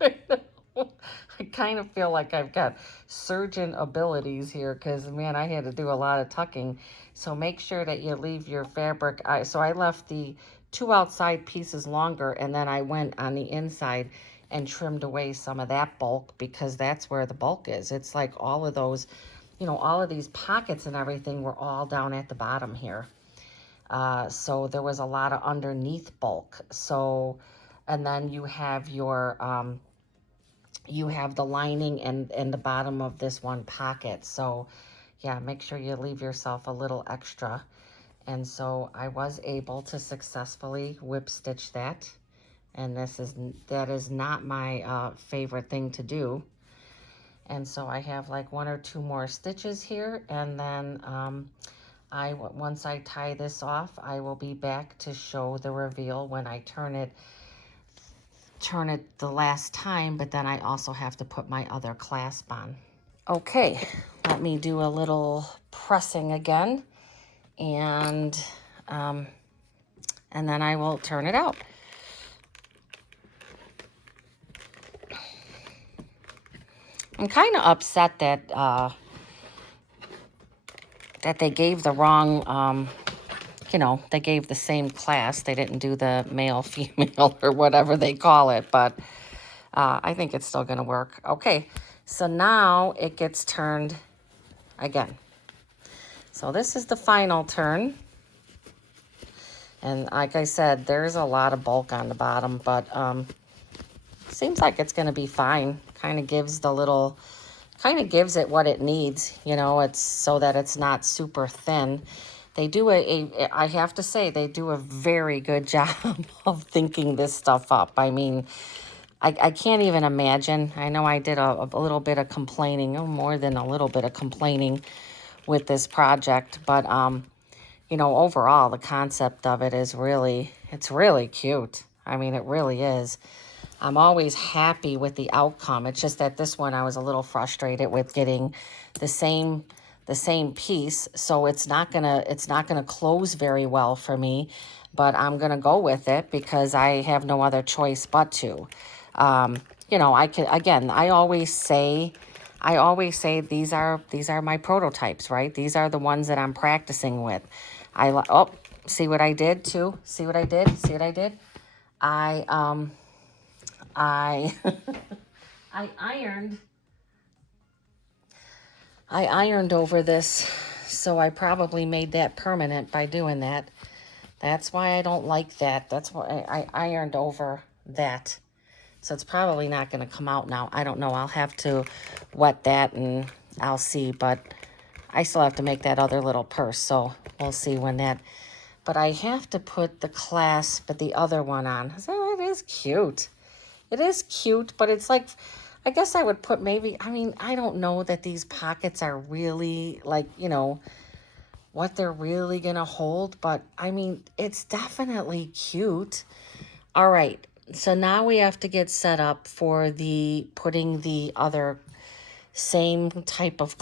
I kind of feel like I've got surgeon abilities here, because, man, I had to do a lot of tucking. So make sure that you leave your fabric. So I left the 2 outside pieces longer, and then I went on the inside and trimmed away some of that bulk, because that's where the bulk is. It's like all of those, all of these pockets and everything were all down at the bottom here. So there was a lot of underneath bulk. So, and then you have your, you have the lining and the bottom of this one pocket. So yeah, make sure you leave yourself a little extra. And so I was able to successfully whip stitch that. And that is not my favorite thing to do. And so I have like 1 or 2 more stitches here, and then once I tie this off, I will be back to show the reveal when I turn it the last time. But then I also have to put my other clasp on. Okay, let me do a little pressing again, and then I will turn it out. I'm kind of upset that that they gave the wrong, you know, they gave the same class. They didn't do the male, female, or whatever they call it, but I think it's still going to work. Okay, so now it gets turned again. So this is the final turn. And like I said, there's a lot of bulk on the bottom, but seems like it's going to be fine. Kind of gives it what it needs, you know, it's so that it's not super thin. They do I have to say, they do a very good job of thinking this stuff up. I mean, I can't even imagine. I know I did a little bit of complaining, more than a little bit of complaining with this project, but you know, overall, the concept of it is it's really cute. I mean, it really is. I'm always happy with the outcome. It's just that this one I was a little frustrated with getting the same piece, so it's not gonna close very well for me, but I'm gonna go with it because I have no other choice but to. You know, I always say these are my prototypes, right? These are the ones that I'm practicing with. Oh, see what I did too? See what I did? See what I did? I I ironed over this, so I probably made that permanent by doing that. That's why I don't like that. That's why I ironed over that. So it's probably not going to come out now. I don't know. I'll have to wet that and I'll see. But I still have to make that other little purse. So we'll see when that... But I have to put the clasp of the other one on. So it is cute. It is cute, but it's like... I guess I would put maybe... I mean, I don't know that these pockets are really, like, you know, what they're really going to hold. But, I mean, it's definitely cute. All right. So now we have to get set up for putting the other same type of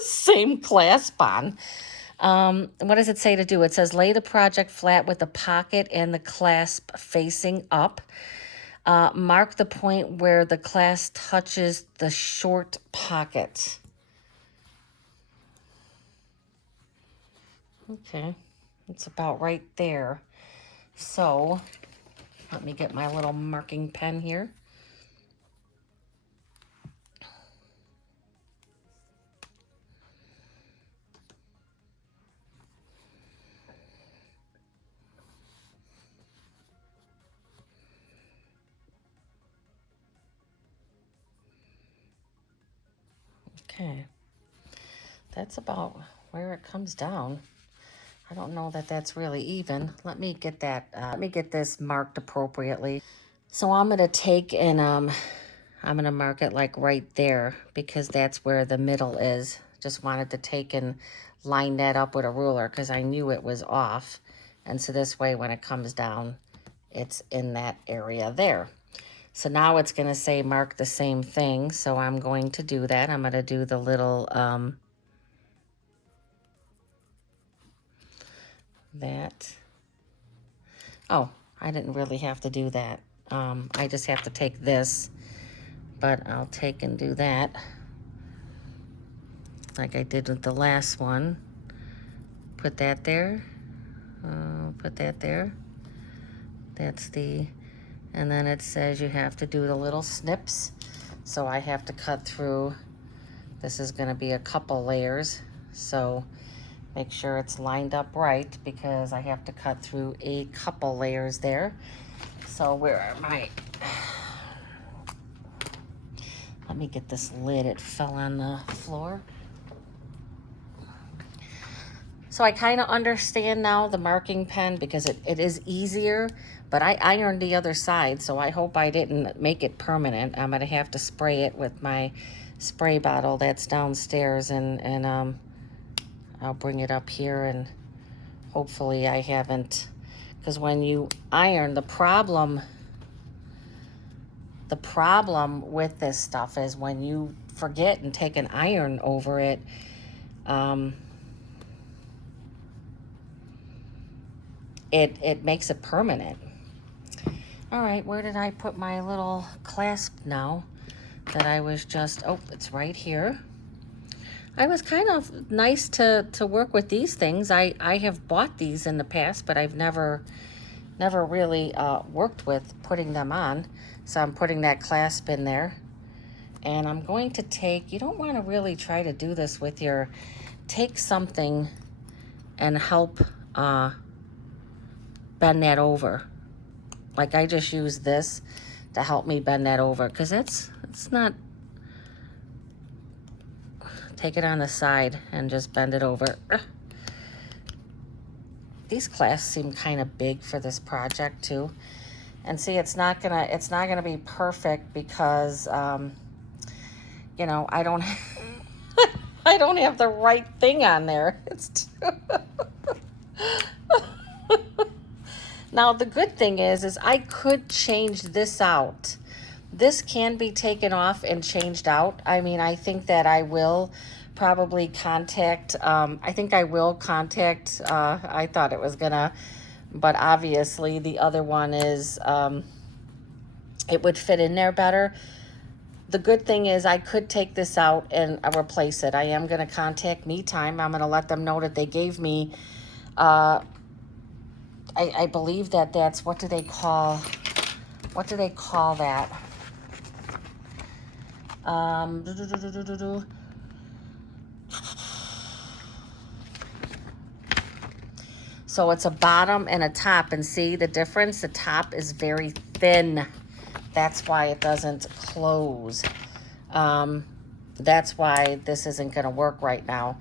same clasp on. What does it say to do? It says lay the project flat with the pocket and the clasp facing up. Mark the point where the clasp touches the short pocket. Okay, it's about right there. So let me get my little marking pen here. Okay, that's about where it comes down. I don't know that that's really even. Let me get that, let me get this marked appropriately. So I'm going to take and I'm going to mark it like right there because that's where the middle is. Just wanted to take and line that up with a ruler because I knew it was off. And so this way when it comes down, it's in that area there. So now it's going to say mark the same thing. So I'm going to do that. I'm going to do the little, that. Oh, I didn't really have to do that. I just have to take this, but I'll take and do that like I did with the last one. Put that there. Put that there. That's the, and then it says you have to do the little snips. So I have to cut through, this is going to be a couple layers. So make sure it's lined up right because I have to cut through a couple layers there. So where are my... Let me get this lid. It fell on the floor. So I kind of understand now the marking pen because it is easier, but I ironed the other side, so I hope I didn't make it permanent. I'm going to have to spray it with my spray bottle that's downstairs, and I'll bring it up here, and hopefully I haven't, because when you iron, the problem with this stuff is when you forget and take an iron over it, it makes it permanent. All right, where did I put my little clasp now? that I was just, oh, it's right here. I was kind of nice to work with these things. I have bought these in the past, but I've never really worked with putting them on. So I'm putting that clasp in there. And I'm going to take, you don't want to really try to do this with your, take something and help bend that over. Like I just use this to help me bend that over, because it's not, take it on the side and just bend it over. These clasps seem kind of big for this project too. And see, it's not gonna be perfect because you know, I don't I don't have the right thing on there. It's too Now the good thing is I could change this out. This can be taken off and changed out. I mean, I think that I will probably contact, I thought it was gonna, but obviously the other one is, it would fit in there better. The good thing is I could take this out and replace it. I am gonna contact Me Time. I'm gonna let them know that they gave me, I believe that's, what do they call that? So it's a bottom and a top, and see the difference? The top is very thin. That's why it doesn't close. That's why this isn't gonna work right now.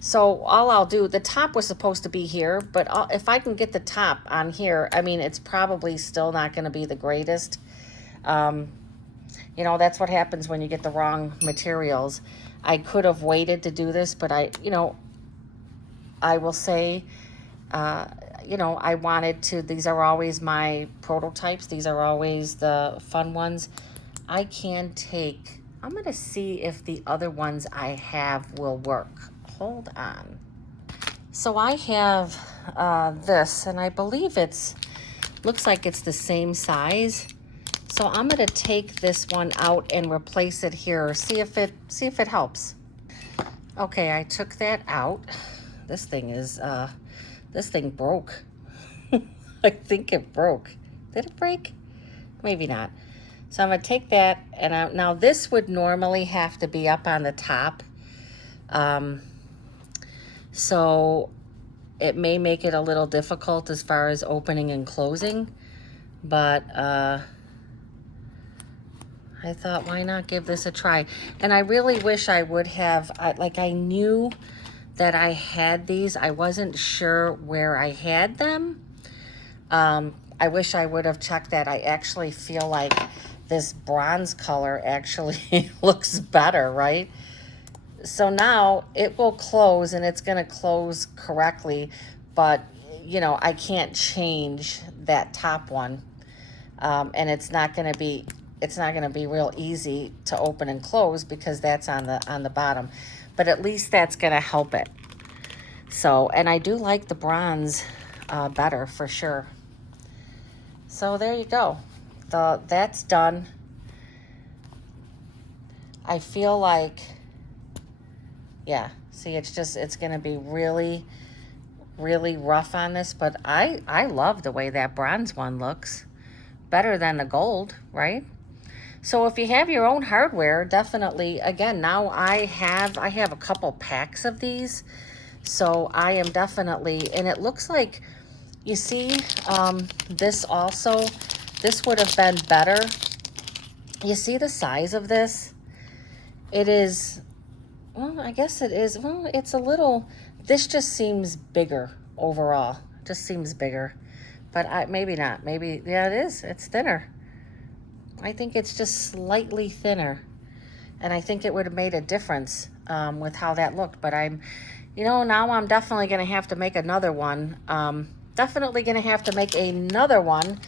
So all I'll do, the top was supposed to be here, but if I can get the top on here, I mean, it's probably still not gonna be the greatest. You know, that's what happens when you get the wrong materials. I could have waited to do this, but I will say, you know, I wanted to, these are always my prototypes. These are always the fun ones. I can take, I'm going to see if the other ones I have will work. Hold on. So I have this, and I believe looks like it's the same size. So I'm going to take this one out and replace it here. See if it helps. Okay, I took that out. This thing broke. I think it broke. Did it break? Maybe not. So I'm going to take that, and now this would normally have to be up on the top. So it may make it a little difficult as far as opening and closing, but I thought, why not give this a try? And I really wish I would have, I knew that I had these. I wasn't sure where I had them. I wish I would have checked that. I actually feel like this bronze color actually looks better, right? So now it will close, and it's gonna close correctly, but you know, I can't change that top one. And it's not gonna be real easy to open and close because that's on the bottom. But at least that's gonna help it. So, and I do like the bronze better for sure. So there you go. That's done. I feel like, yeah, see, it's gonna be really, really rough on this, but I love the way that bronze one looks. Better than the gold, right? So if you have your own hardware, definitely, again, now I have a couple packs of these. So I am definitely, and it looks like, you see, this also, this would have been better. You see the size of this? It is, well, I guess it is, well, it's a little, this just seems bigger overall. Just seems bigger. But maybe not. Maybe, yeah, it is. It's thinner. I think it's just slightly thinner. And I think it would have made a difference with how that looked. But now I'm definitely going to have to make another one. Definitely going to have to make another one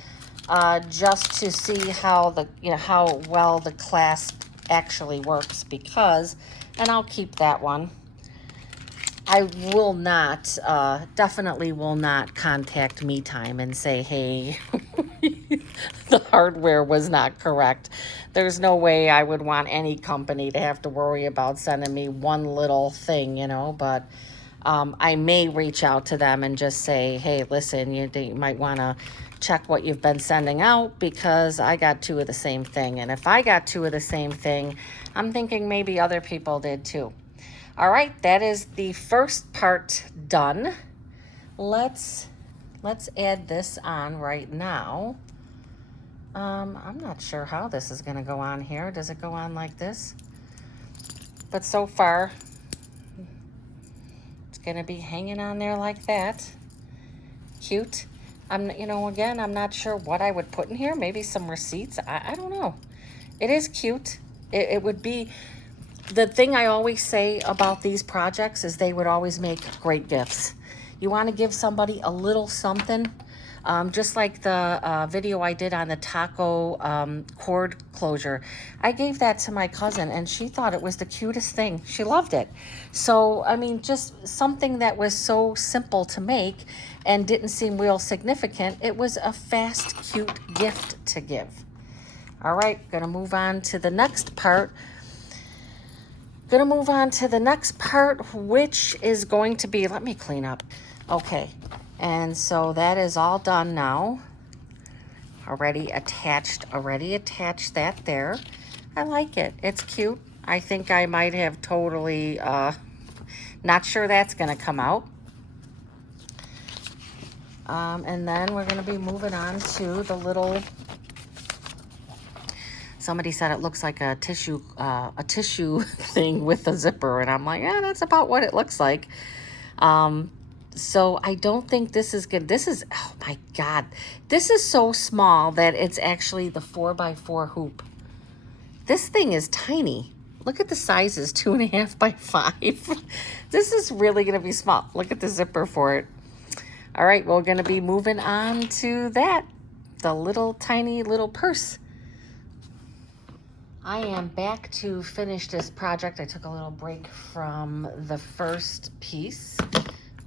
just to see how how well the clasp actually works, because, and I'll keep that one. I will not, definitely will not contact Me Time and say, hey, the hardware was not correct. There's no way I would want any company to have to worry about sending me one little thing, you know, but I may reach out to them and just say, hey, listen, you might want to check what you've been sending out because I got two of the same thing. And if I got two of the same thing, I'm thinking maybe other people did too. All right, that is the first part done. Let's add this on right now. I'm not sure how this is going to go on here. Does it go on like this? But so far, it's going to be hanging on there like that. Cute. Again, I'm not sure what I would put in here. Maybe some receipts. I don't know. It is cute. It would be, the thing I always say about these projects is they would always make great gifts. You want to give somebody a little something, just like the video I did on the taco cord closure. I gave that to my cousin and she thought it was the cutest thing. She loved it. So, I mean, just something that was so simple to make and didn't seem real significant. It was a fast, cute gift to give. All right, gonna move on to the next part. Which is going to be, let me clean up. Okay, and so that is all done now. Already attached that there. I like it. It's cute. I think I might have totally, not sure that's gonna come out. And then we're gonna be moving on to the little, somebody said it looks like a tissue thing with a zipper. And I'm like, yeah, that's about what it looks like. So I don't think this is good. This is, oh my God. This is so small that it's actually the 4x4 hoop. This thing is tiny. Look at the sizes, 2.5 by 5. This is really going to be small. Look at the zipper for it. All right, we're going to be moving on to that. The little tiny little purse. I am back to finish this project. I took a little break from the first piece,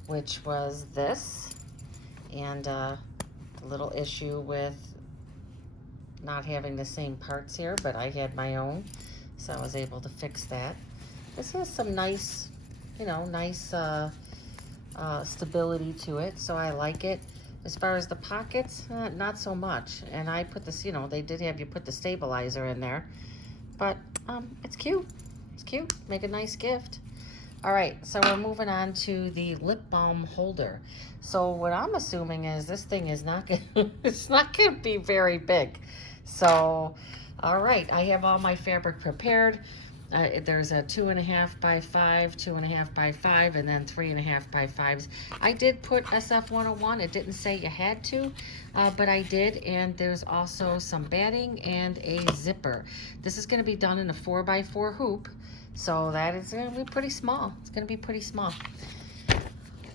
which was this, and a little issue with not having the same parts here, but I had my own, so I was able to fix that. This has some nice, nice stability to it, so I like it. As far as the pockets, not so much. And I put this, they did have you put the stabilizer in there. But it's cute. It's cute. Make a nice gift. All right, so we're moving on to the lip balm holder. So what I'm assuming is this thing is not gonna, it's not gonna be very big. So, all right, I have all my fabric prepared. There's a 2.5 by 5, 2.5 by 5, and then 3.5 by 5s. I did put SF101. It didn't say you had to, but I did. And there's also some batting and a zipper. This is going to be done in a 4x4 hoop, so that is going to be pretty small. It's going to be pretty small.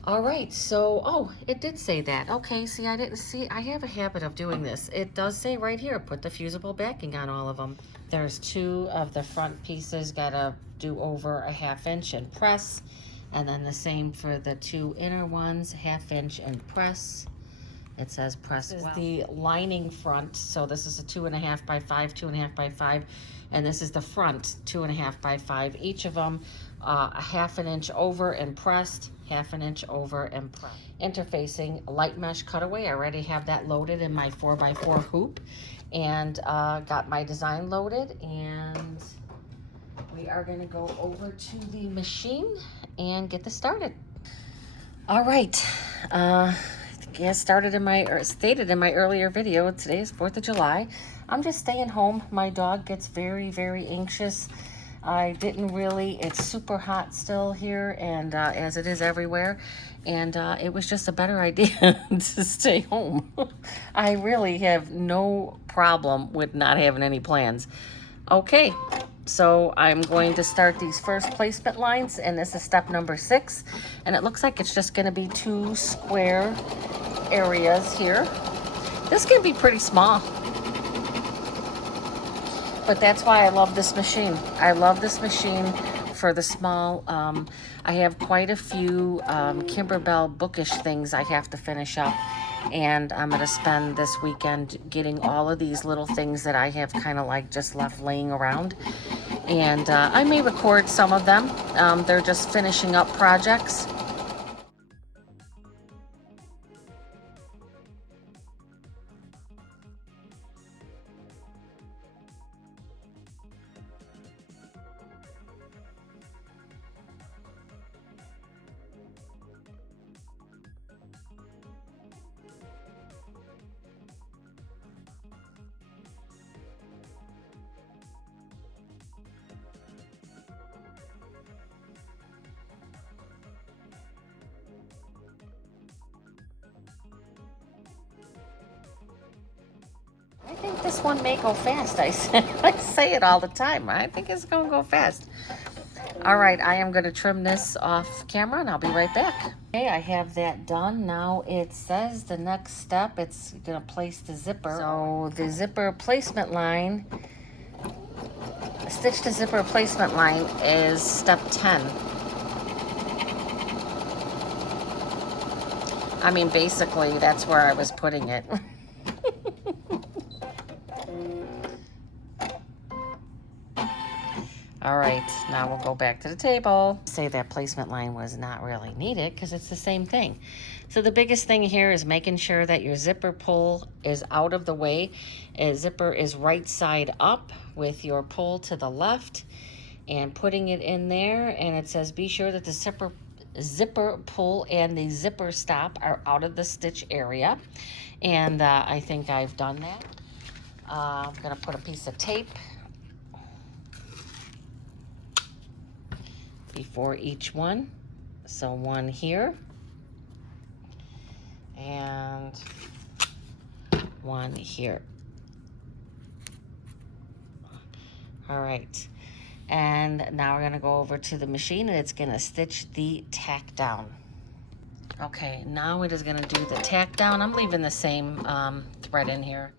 All right, so, oh, it did say that. Okay, see, I didn't see, I have a habit of doing this. It does say right here, put the fusible backing on all of them. There's 2 of the front pieces, gotta do over a 1/2 inch and press. And then the same for the 2 inner ones, 1/2 inch and press. It says press. This is the lining front, so this is a 2.5 by 5, 2.5 by 5. And this is the front, 2.5 by 5. Each of them, a 1/2 inch over and pressed, 1/2 inch over and pressed. Interfacing light mesh cutaway. I already have that loaded in my 4x4 hoop, and got my design loaded, and we are going to go over to the machine and get this started. All right. Stated in my earlier video, today is 4th of July. I'm just staying home. My dog gets very, very anxious. I didn't really, it's super hot still here, and as it is everywhere, and it was just a better idea to stay home. I really have no problem with not having any plans. Okay, so I'm going to start these first placement lines, and this is step number 6, and it looks like it's just going to be 2 square areas here. This can be pretty small, but that's why I love this machine. I love this machine for the small. I have quite a few Kimberbell bookish things I have to finish up, And I'm gonna spend this weekend getting all of these little things that I have kind of like just left laying around. And I may record some of them. They're just finishing up projects. I think this one may go fast. I say it all the time. I think it's going to go fast. All right, I am going to trim this off camera and I'll be right back. Okay, I have that done. Now it says the next step, it's going to place the zipper. So the zipper placement line, stitch the zipper placement line is step 10. I mean, basically, that's where I was putting it. All right, now we'll go back to the table. Say that placement line was not really needed because it's the same thing. So the biggest thing here is making sure that your zipper pull is out of the way. A zipper is right side up with your pull to the left and putting it in there. And it says be sure that the zipper pull and the zipper stop are out of the stitch area. And I think I've done that. I'm gonna put a piece of tape before each one. So one here and one here. All right, and now we're gonna go over to the machine and it's gonna stitch the tack down. Okay, now it is gonna do the tack down. I'm leaving the same thread in here.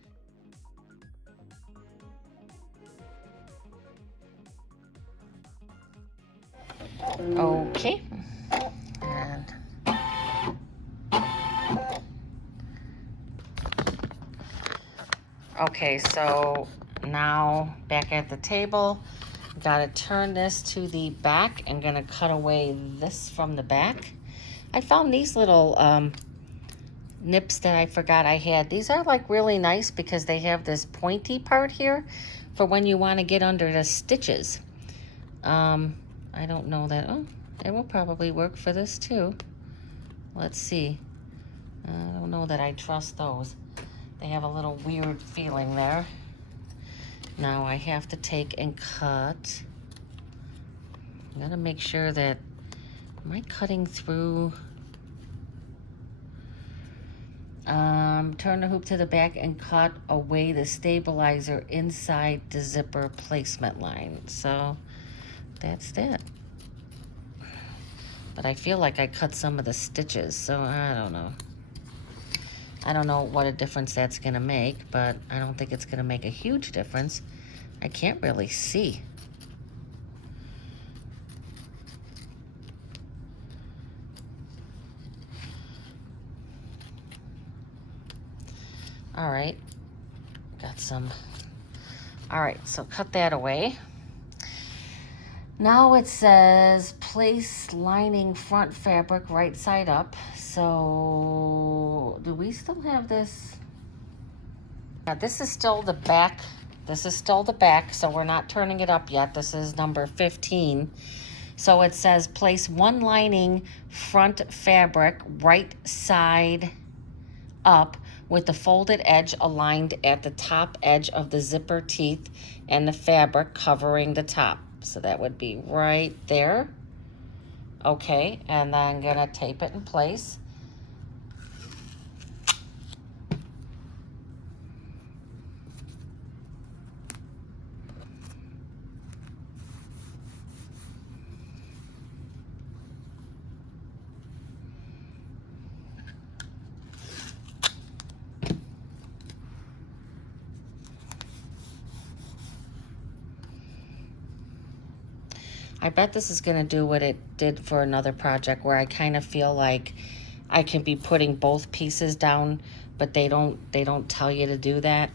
Okay, and okay, so now back at the table, gotta turn this to the back and gonna cut away this from the back. I found these little nips that I forgot I had. These are like really nice because they have this pointy part here for when you want to get under the stitches. I don't know that. Oh, it will probably work for this too. Let's see. I don't know that I trust those. They have a little weird feeling there. Now I have to take and cut. I gotta make sure that, am I cutting through? Turn the hoop to the back and cut away the stabilizer inside the zipper placement line. So that's that. But I feel like I cut some of the stitches, so I don't know. I don't know what a difference that's gonna make, but I don't think it's gonna make a huge difference. I can't really see. All right, got some. All right, so cut that away. Now it says place lining front fabric right side up. So do we still have this? Yeah, this is still the back. This is still the back, so we're not turning it up yet. This is number 15. So it says place one lining front fabric right side up with the folded edge aligned at the top edge of the zipper teeth and the fabric covering the top. So that would be right there. Okay, and then I'm gonna tape it in place. I bet this is going to do what it did for another project where I kind of feel like I can be putting both pieces down, but they don't tell you to do that.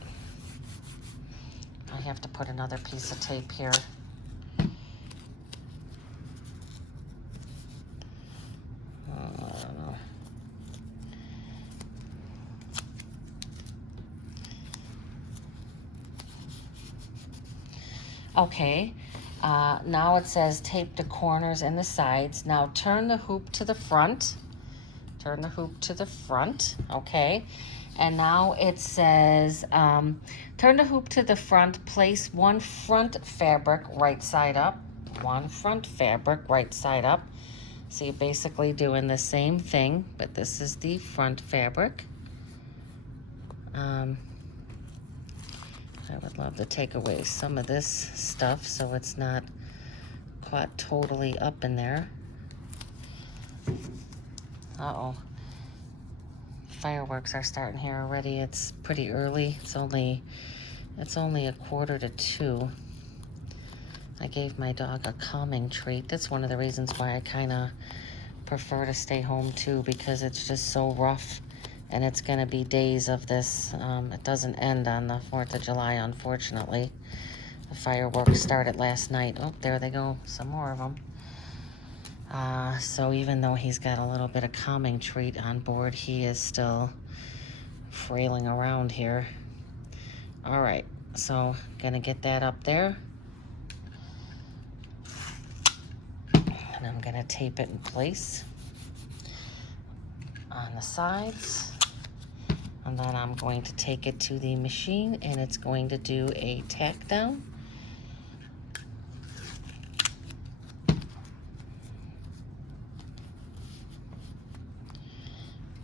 I have to put another piece of tape here. I don't know. Okay, now it says tape the corners and the sides. Now turn the hoop to the front. Turn the hoop to the front, okay? And now it says, turn the hoop to the front, place one front fabric right side up, one front fabric right side up. So you're basically doing the same thing, but this is the front fabric. I would love to take away some of this stuff so it's not quite totally up in there. Uh-oh. Fireworks are starting here already. It's pretty early. It's only 1:45. I gave my dog a calming treat. That's one of the reasons why I kind of prefer to stay home too, because it's just so rough. And it's going to be days of this. It doesn't end on the 4th of July, unfortunately. The fireworks started last night. Oh, there they go. Some more of them. So even though he's got a little bit of calming treat on board, he is still frailing around here. All right, so going to get that up there. And I'm going to tape it in place on the sides. And then I'm going to take it to the machine and it's going to do a tack down.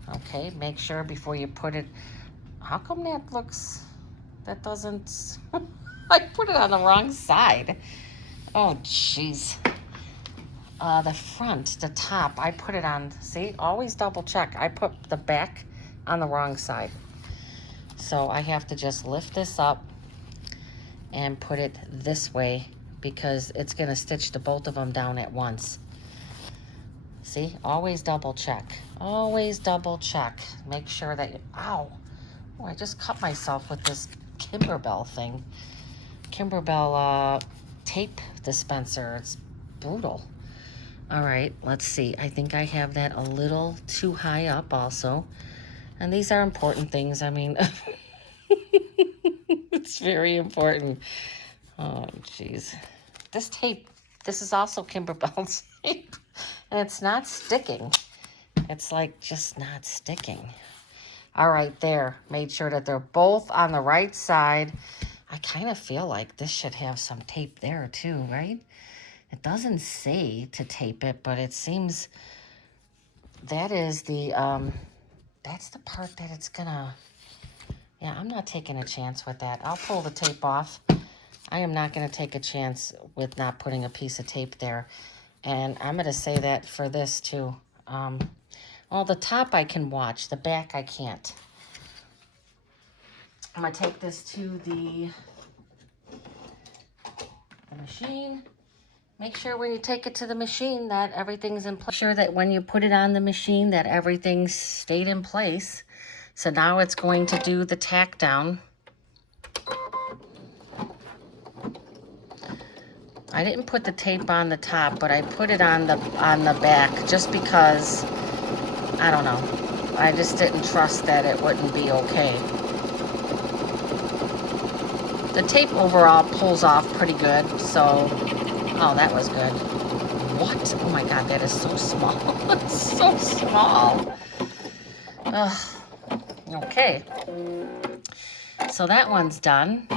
Okay, make sure before you put it, how come that doesn't, I put it on the wrong side. Oh, jeez. The front, the top, I put it on, see, always double check. I put the back on the wrong side. So I have to just lift this up and put it this way because it's going to stitch the both of them down at once. See, always double check. Always double check. Make sure that, ow. Oh, I just cut myself with this Kimberbell thing. Kimberbell tape dispenser. It's brutal. All right, let's see. I think I have that a little too high up also. And these are important things. I mean, it's very important. Oh, jeez. This tape, this is also Kimberbell tape. And it's not sticking. It's like just not sticking. All right, there. Made sure that they're both on the right side. I kind of feel like this should have some tape there too, right? It doesn't say to tape it, but it seems that is the, that's the part that it's gonna, yeah, I'm not taking a chance with that. I'll pull the tape off. I am not gonna take a chance with not putting a piece of tape there. And I'm gonna say that for this too. Well, the top I can watch, the back I can't. I'm gonna take this to the machine. Make sure when you take it to the machine that everything's in place. Make sure that when you put it on the machine that everything's stayed in place. So now it's going to do the tack down. I didn't put the tape on the top, but I put it on the back just because, I don't know. I just didn't trust that it wouldn't be okay. The tape overall pulls off pretty good, so, oh, that was good. What? Oh my God, that is so small. It's so small. Ugh. Okay. So that one's done.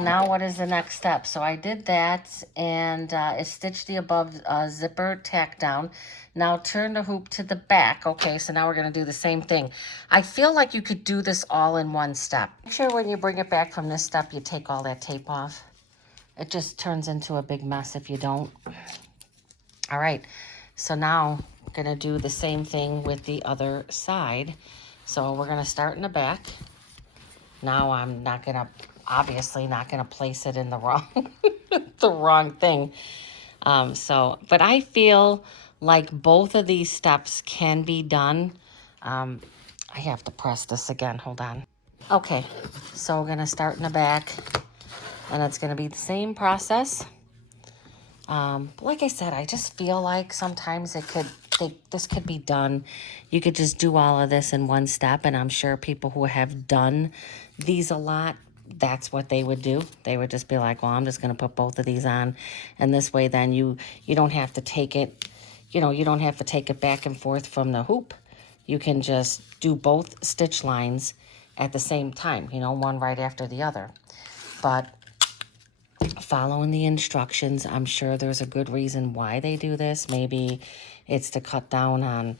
Now what is the next step? So I did that and it stitched the above zipper tack down. Now turn the hoop to the back. Okay, so now we're going to do the same thing. I feel like you could do this all in one step. Make sure when you bring it back from this step, you take all that tape off. It just turns into a big mess if you don't. All right, so now I'm going to do the same thing with the other side. So we're going to start in the back. Now I'm not going to, obviously not going to place it in the wrong, the wrong thing. But I feel like both of these steps can be done. I have to press this again, hold on. Okay, so we're gonna start in the back, and it's gonna be the same process. Like I said, I just feel like sometimes this could be done. You could just do all of this in one step, and I'm sure people who have done these a lot, that's what they would do. They would just be like, well, I'm just going to put both of these on, and this way then you don't have to take it, you don't have to take it back and forth from the hoop. You can just do both stitch lines at the same time, one right after the other. But following the instructions, I'm sure there's a good reason why they do this. Maybe it's to cut down on,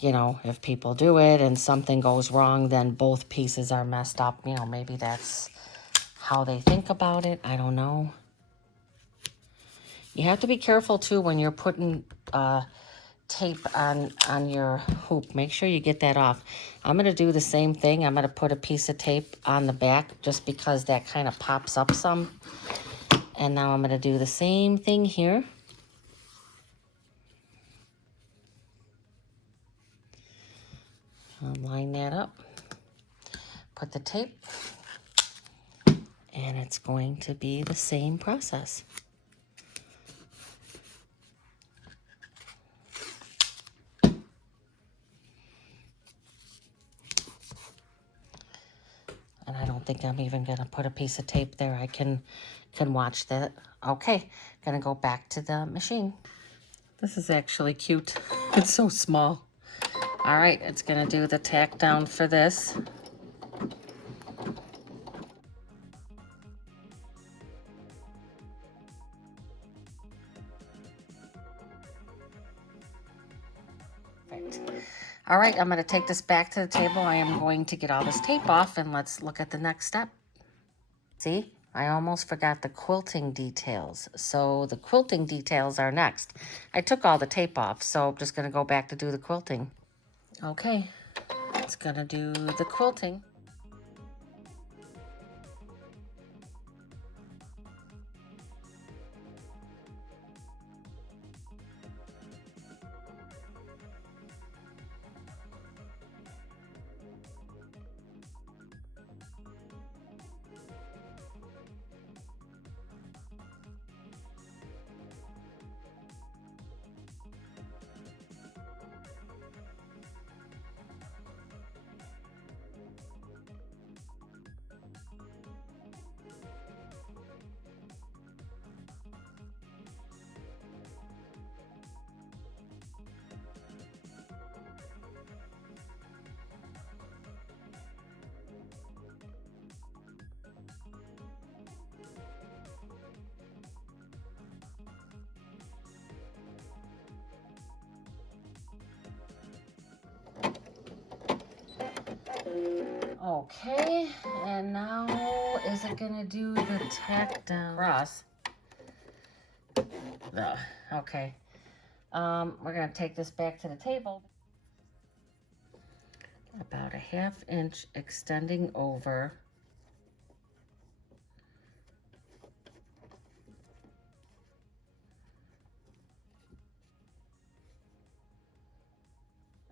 if people do it and something goes wrong, then both pieces are messed up. Maybe that's how they think about it. I don't know. You have to be careful too when you're putting tape on your hoop. Make sure you get that off. I'm going to do the same thing. I'm going to put a piece of tape on the back just because that kind of pops up some. And now I'm going to do the same thing here. I'll line that up. Put the tape. And it's going to be the same process. And I don't think I'm even going to put a piece of tape there. I can watch that. Okay, going to go back to the machine. This is actually cute. It's so small. All right, it's going to do the tack down for this. Perfect. All right, I'm going to take this back to the table. I am going to get all this tape off, and let's look at the next step. See, I almost forgot the quilting details. So the quilting details are next. I took all the tape off, so I'm just going to go back to do the quilting. Okay, it's going to do the quilting. Okay, and now is it gonna do the tack down across? Okay. We're gonna take this back to the table. About a 1/2 inch extending over.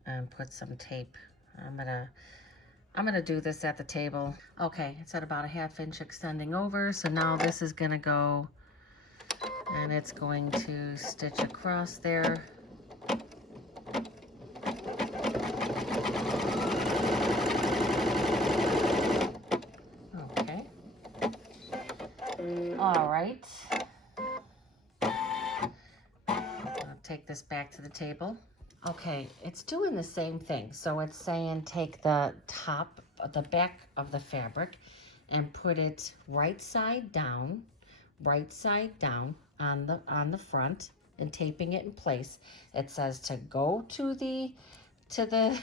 And put some tape. I'm gonna do this at the table. Okay, it's at about a 1/2 inch extending over. So now this is gonna go, and it's going to stitch across there. Okay. All right. I'll take this back to the table. Okay, it's doing the same thing. So it's saying take the back of the fabric and put it right side down on the front and taping it in place. It says to go to the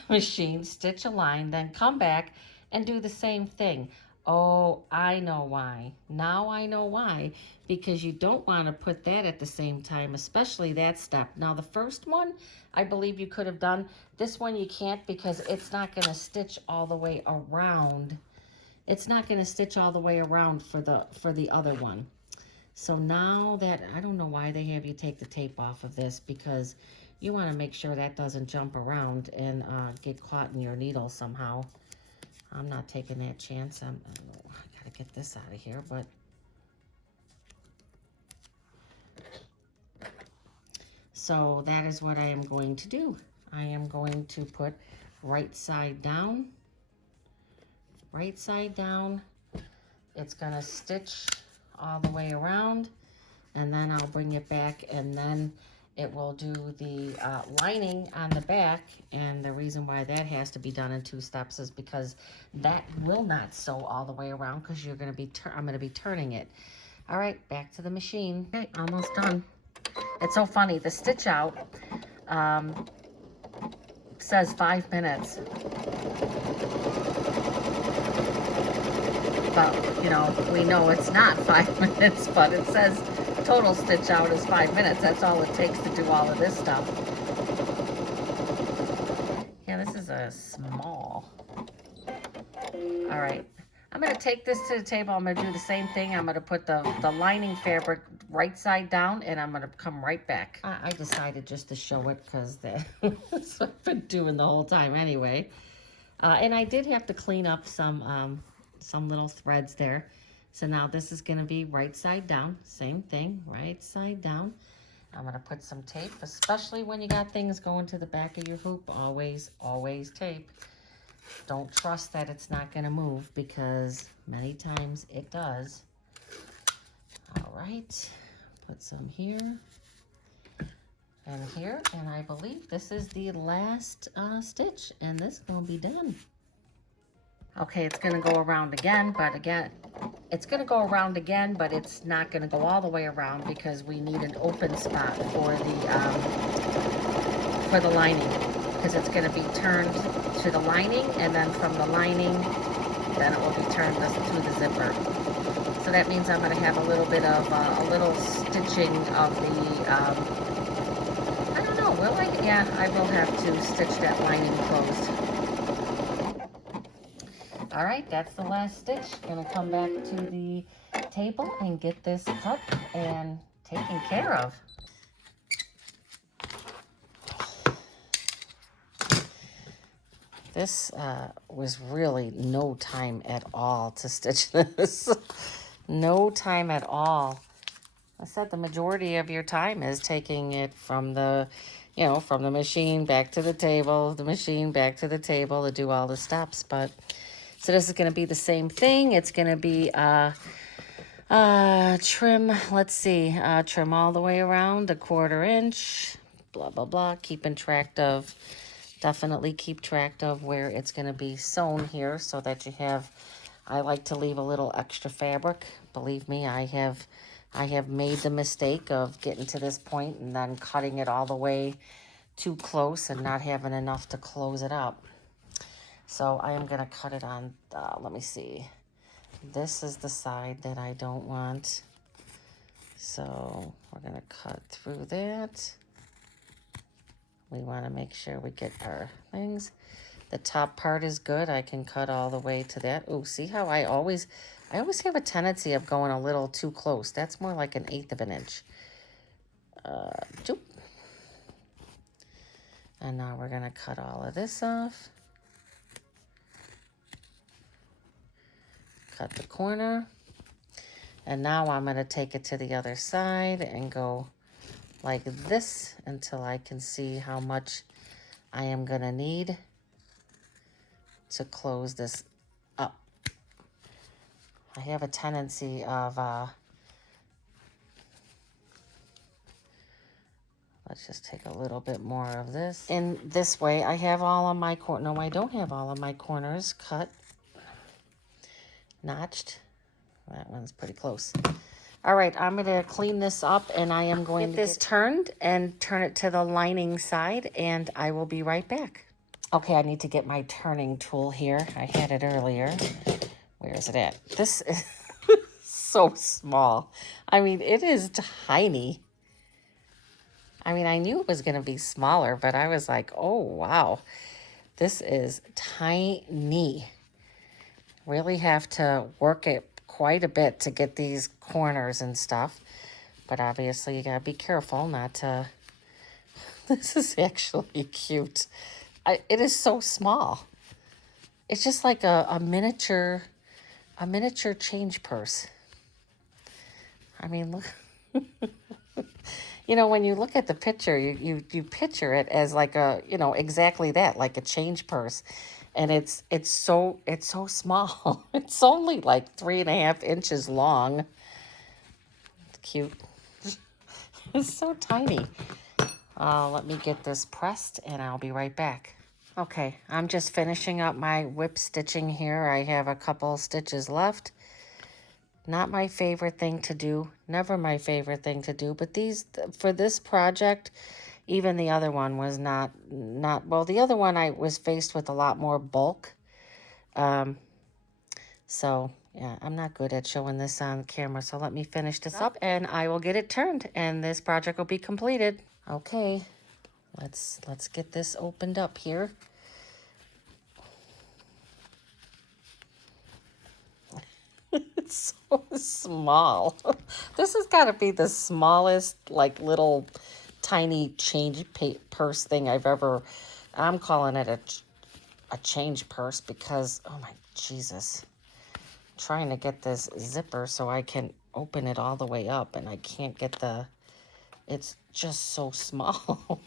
machine, stitch a line, then come back and do the same thing. Oh, I know why. Now I know why. Because you don't want to put that at the same time, especially that step. Now the first one, I believe you could have done. This one you can't because it's not going to stitch all the way around. It's not going to stitch all the way around for the other one. So now that, I don't know why they have you take the tape off of this, because you want to make sure that doesn't jump around and get caught in your needle somehow. I'm not taking that chance. I gotta get this out of here, but so that is what I am going to do. I am going to put right side down, right side down. It's gonna stitch all the way around, and then I'll bring it back, and then it will do the lining on the back. And the reason why that has to be done in 2 steps is because that will not sew all the way around, because you're gonna be I'm gonna be turning it. All right, back to the machine. Okay, almost done. It's so funny, the stitch out says 5 minutes. But, you know, we know it's not 5 minutes, but it says total stitch out is 5 minutes. That's all it takes to do all of this stuff. Yeah, this is a small. All right. I'm going to take this to the table. I'm going to do the same thing. I'm going to put the lining fabric right side down, and I'm going to come right back. I decided just to show it because that's what I've been doing the whole time anyway. And I did have to clean up some little threads there. So now this is going to be right side down. Same thing, right side down. I'm going to put some tape, especially when you got things going to the back of your hoop. Always, always tape. Don't trust that it's not going to move, because many times it does. All right, put some here and here, and I believe this is the last stitch, and this is going to be done. Okay, it's going to go around again, but it's going to go around again, but it's not going to go all the way around, because we need an open spot for the lining, because it's going to be turned to the lining, and then from the lining, then it will be turned to the zipper. So that means I'm going to have a little bit of a little stitching of the, I don't know, will I? Yeah, I will have to stitch that lining closed. All right, that's the last stitch. Gonna come back to the table and get this cut and taken care of. This was really no time at all to stitch this. No time at all. I said the majority of your time is taking it from the, you know, from the machine back to the table, the machine back to the table to do all the steps. But so this is going to be the same thing. It's going to be trim, let's see, trim all the way around, 1/4 inch, blah, blah, blah, keeping track of, definitely keep track of where it's going to be sewn here, so that you have, I like to leave a little extra fabric. Believe me, I have made the mistake of getting to this point and then cutting it all the way too close and not having enough to close it up. So I am going to cut it on, let me see. This is the side that I don't want. So we're going to cut through that. We want to make sure we get our things. The top part is good. I can cut all the way to that. Oh, see how I always have a tendency of going a little too close. That's more like 1/8 of an inch. And now we're going to cut all of this off. Cut the corner. And now I'm going to take it to the other side and go like this until I can see how much I am going to need to close this up. I have a tendency of, let's just take a little bit more of this. In this way, I have all of my no, I don't have all of my corners cut, notched. That one's pretty close. All right, I'm going to clean this up, and I am going to get this turned and turn it to the lining side, and I will be right back. Okay, I need to get my turning tool here. I had it earlier. Where is it at? This is so small. I mean, it is tiny. I mean, I knew it was going to be smaller, but I was like, oh, wow. This is tiny. Really have to work it quite a bit to get these corners and stuff. But obviously you gotta be careful not to... This is actually cute. It is so small. It's just like a miniature change purse. I mean, look. You know, when you look at the picture, you picture it as like a, you know, exactly that, like a change purse. And it's so small. It's only like 3.5 inches long. It's cute. It's so tiny. Let me get this pressed and I'll be right back. Okay, I'm just finishing up my whip stitching here. I have a couple stitches left. Not my favorite thing to do. Never my favorite thing to do. But these, for this project, even the other one was not well, the other one I was faced with a lot more bulk. So, yeah, I'm not good at showing this on camera. So let me finish this up and I will get it turned and this project will be completed. Okay, let's get this opened up here. It's so small. This has got to be the smallest, like, little tiny change purse thing I've ever... I'm calling it a change purse because, oh my Jesus. I'm trying to get this zipper so I can open it all the way up and I can't get the... It's just so small.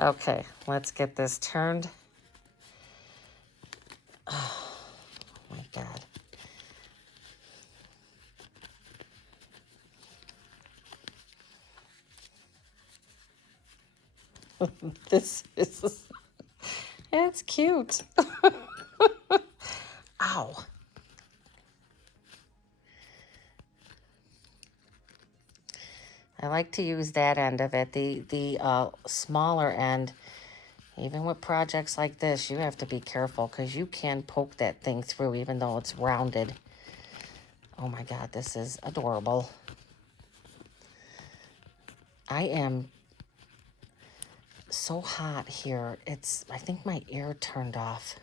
Okay, let's get this turned. Oh my God. This is... It's cute. Ow. I like to use that end of it. The smaller end, even with projects like this, you have to be careful because you can poke that thing through even though it's rounded. Oh my God, this is adorable. I am so hot here. I think my air turned off.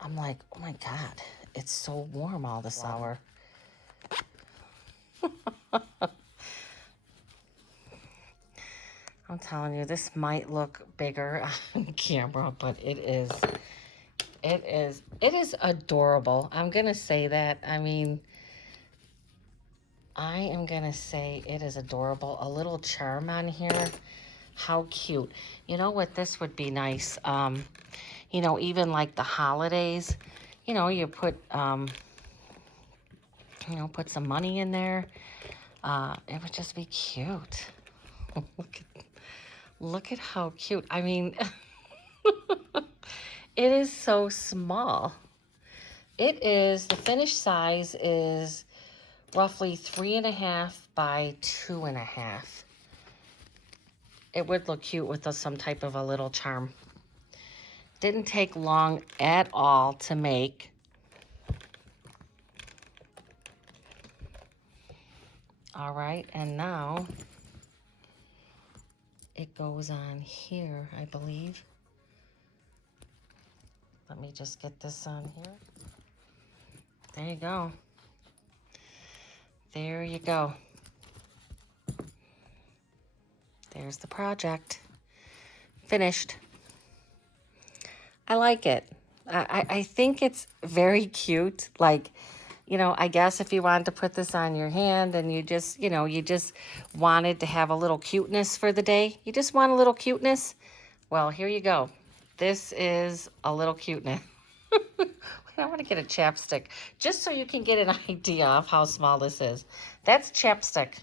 I'm like, oh my God, it's so warm all this hour. I'm telling you, this might look bigger on camera, but it is adorable. I'm gonna say that. I mean, I am gonna say it is adorable. A little charm on here. How cute. You know what, this would be nice. You know, even like the holidays, you know, you put put some money in there. It would just be cute. Look at how cute. I mean, it is so small. It is, the finished size is roughly 3.5 by 2.5. It would look cute with some type of a little charm. Didn't take long at all to make. All right, and now it goes on here, I believe. Let me just get this on here. There you go. There you go. There's the project. Finished. I like it. I think it's very cute. Like, you know, I guess if you wanted to put this on your hand and you just, you know, you just wanted to have a little cuteness for the day. You just want a little cuteness. Well, here you go. This is a little cuteness. I want to get a chapstick just so you can get an idea of how small this is. That's chapstick.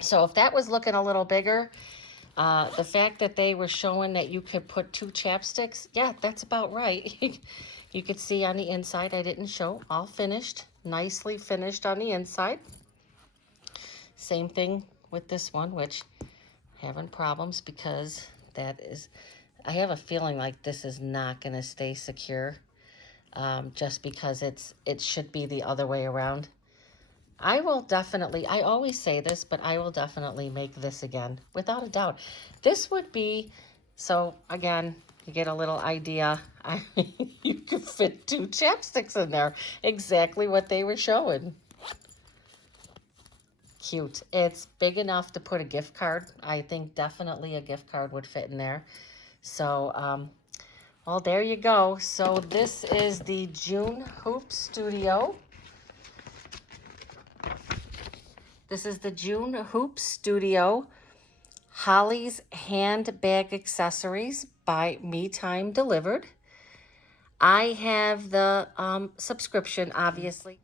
So if that was looking a little bigger, the fact that they were showing that you could put 2 chapsticks, yeah, that's about right. You could see on the inside, I didn't show, all finished, nicely finished on the inside. Same thing with this one, which having problems because that is, I have a feeling like this is not going to stay secure, just because it should be the other way around. I will definitely, I always say this, but I will definitely make this again, without a doubt. This would be So again, you get a little idea. I mean, you could fit 2 chapsticks in there. Exactly what they were showing. Cute. It's big enough to put a gift card. I think definitely a gift card would fit in there. So, well, there you go. So this is the June Hoop Studio. This is the June Hoop Studio Holly's Handbag Accessories by Me Time Delivered. I have the subscription, obviously.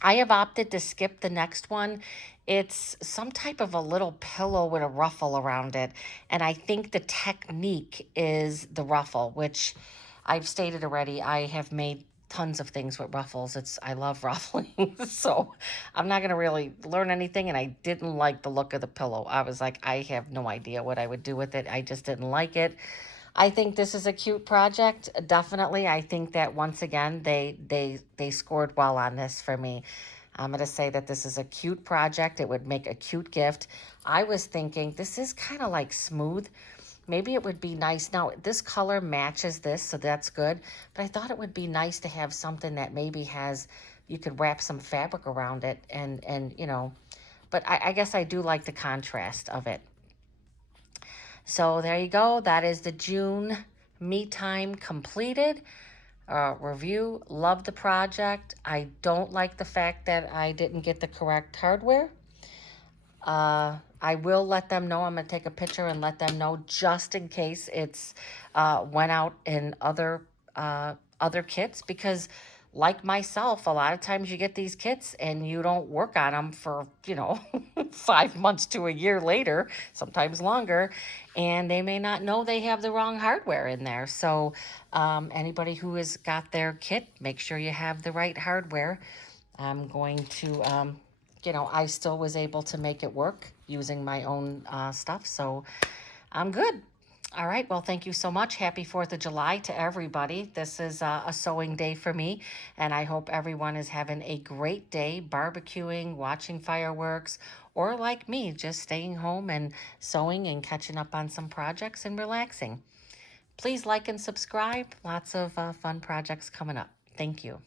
I have opted to skip the next one. It's some type of a little pillow with a ruffle around it. And I think the technique is the ruffle, which I've stated already. I have made tons of things with ruffles. I love ruffling. So I'm not going to really learn anything. And I didn't like the look of the pillow. I was like, I have no idea what I would do with it. I just didn't like it. I think this is a cute project. Definitely. I think that once again, they scored well on this for me. I'm going to say that this is a cute project. It would make a cute gift. I was thinking this is kind of like smooth. Maybe it would be nice. Now, this color matches this, so that's good. But I thought it would be nice to have something that maybe has, you could wrap some fabric around it and you know, but I guess I do like the contrast of it. So there you go. That is the June Me Time completed. Review. Love the project. I don't like the fact that I didn't get the correct hardware. I will let them know. I'm going to take a picture and let them know just in case it's went out in other kits, because like myself, a lot of times you get these kits and you don't work on them for, you know, 5 months to a year later, sometimes longer, and they may not know they have the wrong hardware in there. So anybody who has got their kit, make sure you have the right hardware. I'm going to you know, I still was able to make it work using my own stuff. So I'm good. All right. Well, thank you so much. Happy 4th of July to everybody. This is a sewing day for me, and I hope everyone is having a great day barbecuing, watching fireworks, or like me, just staying home and sewing and catching up on some projects and relaxing. Please like and subscribe. Lots of fun projects coming up. Thank you.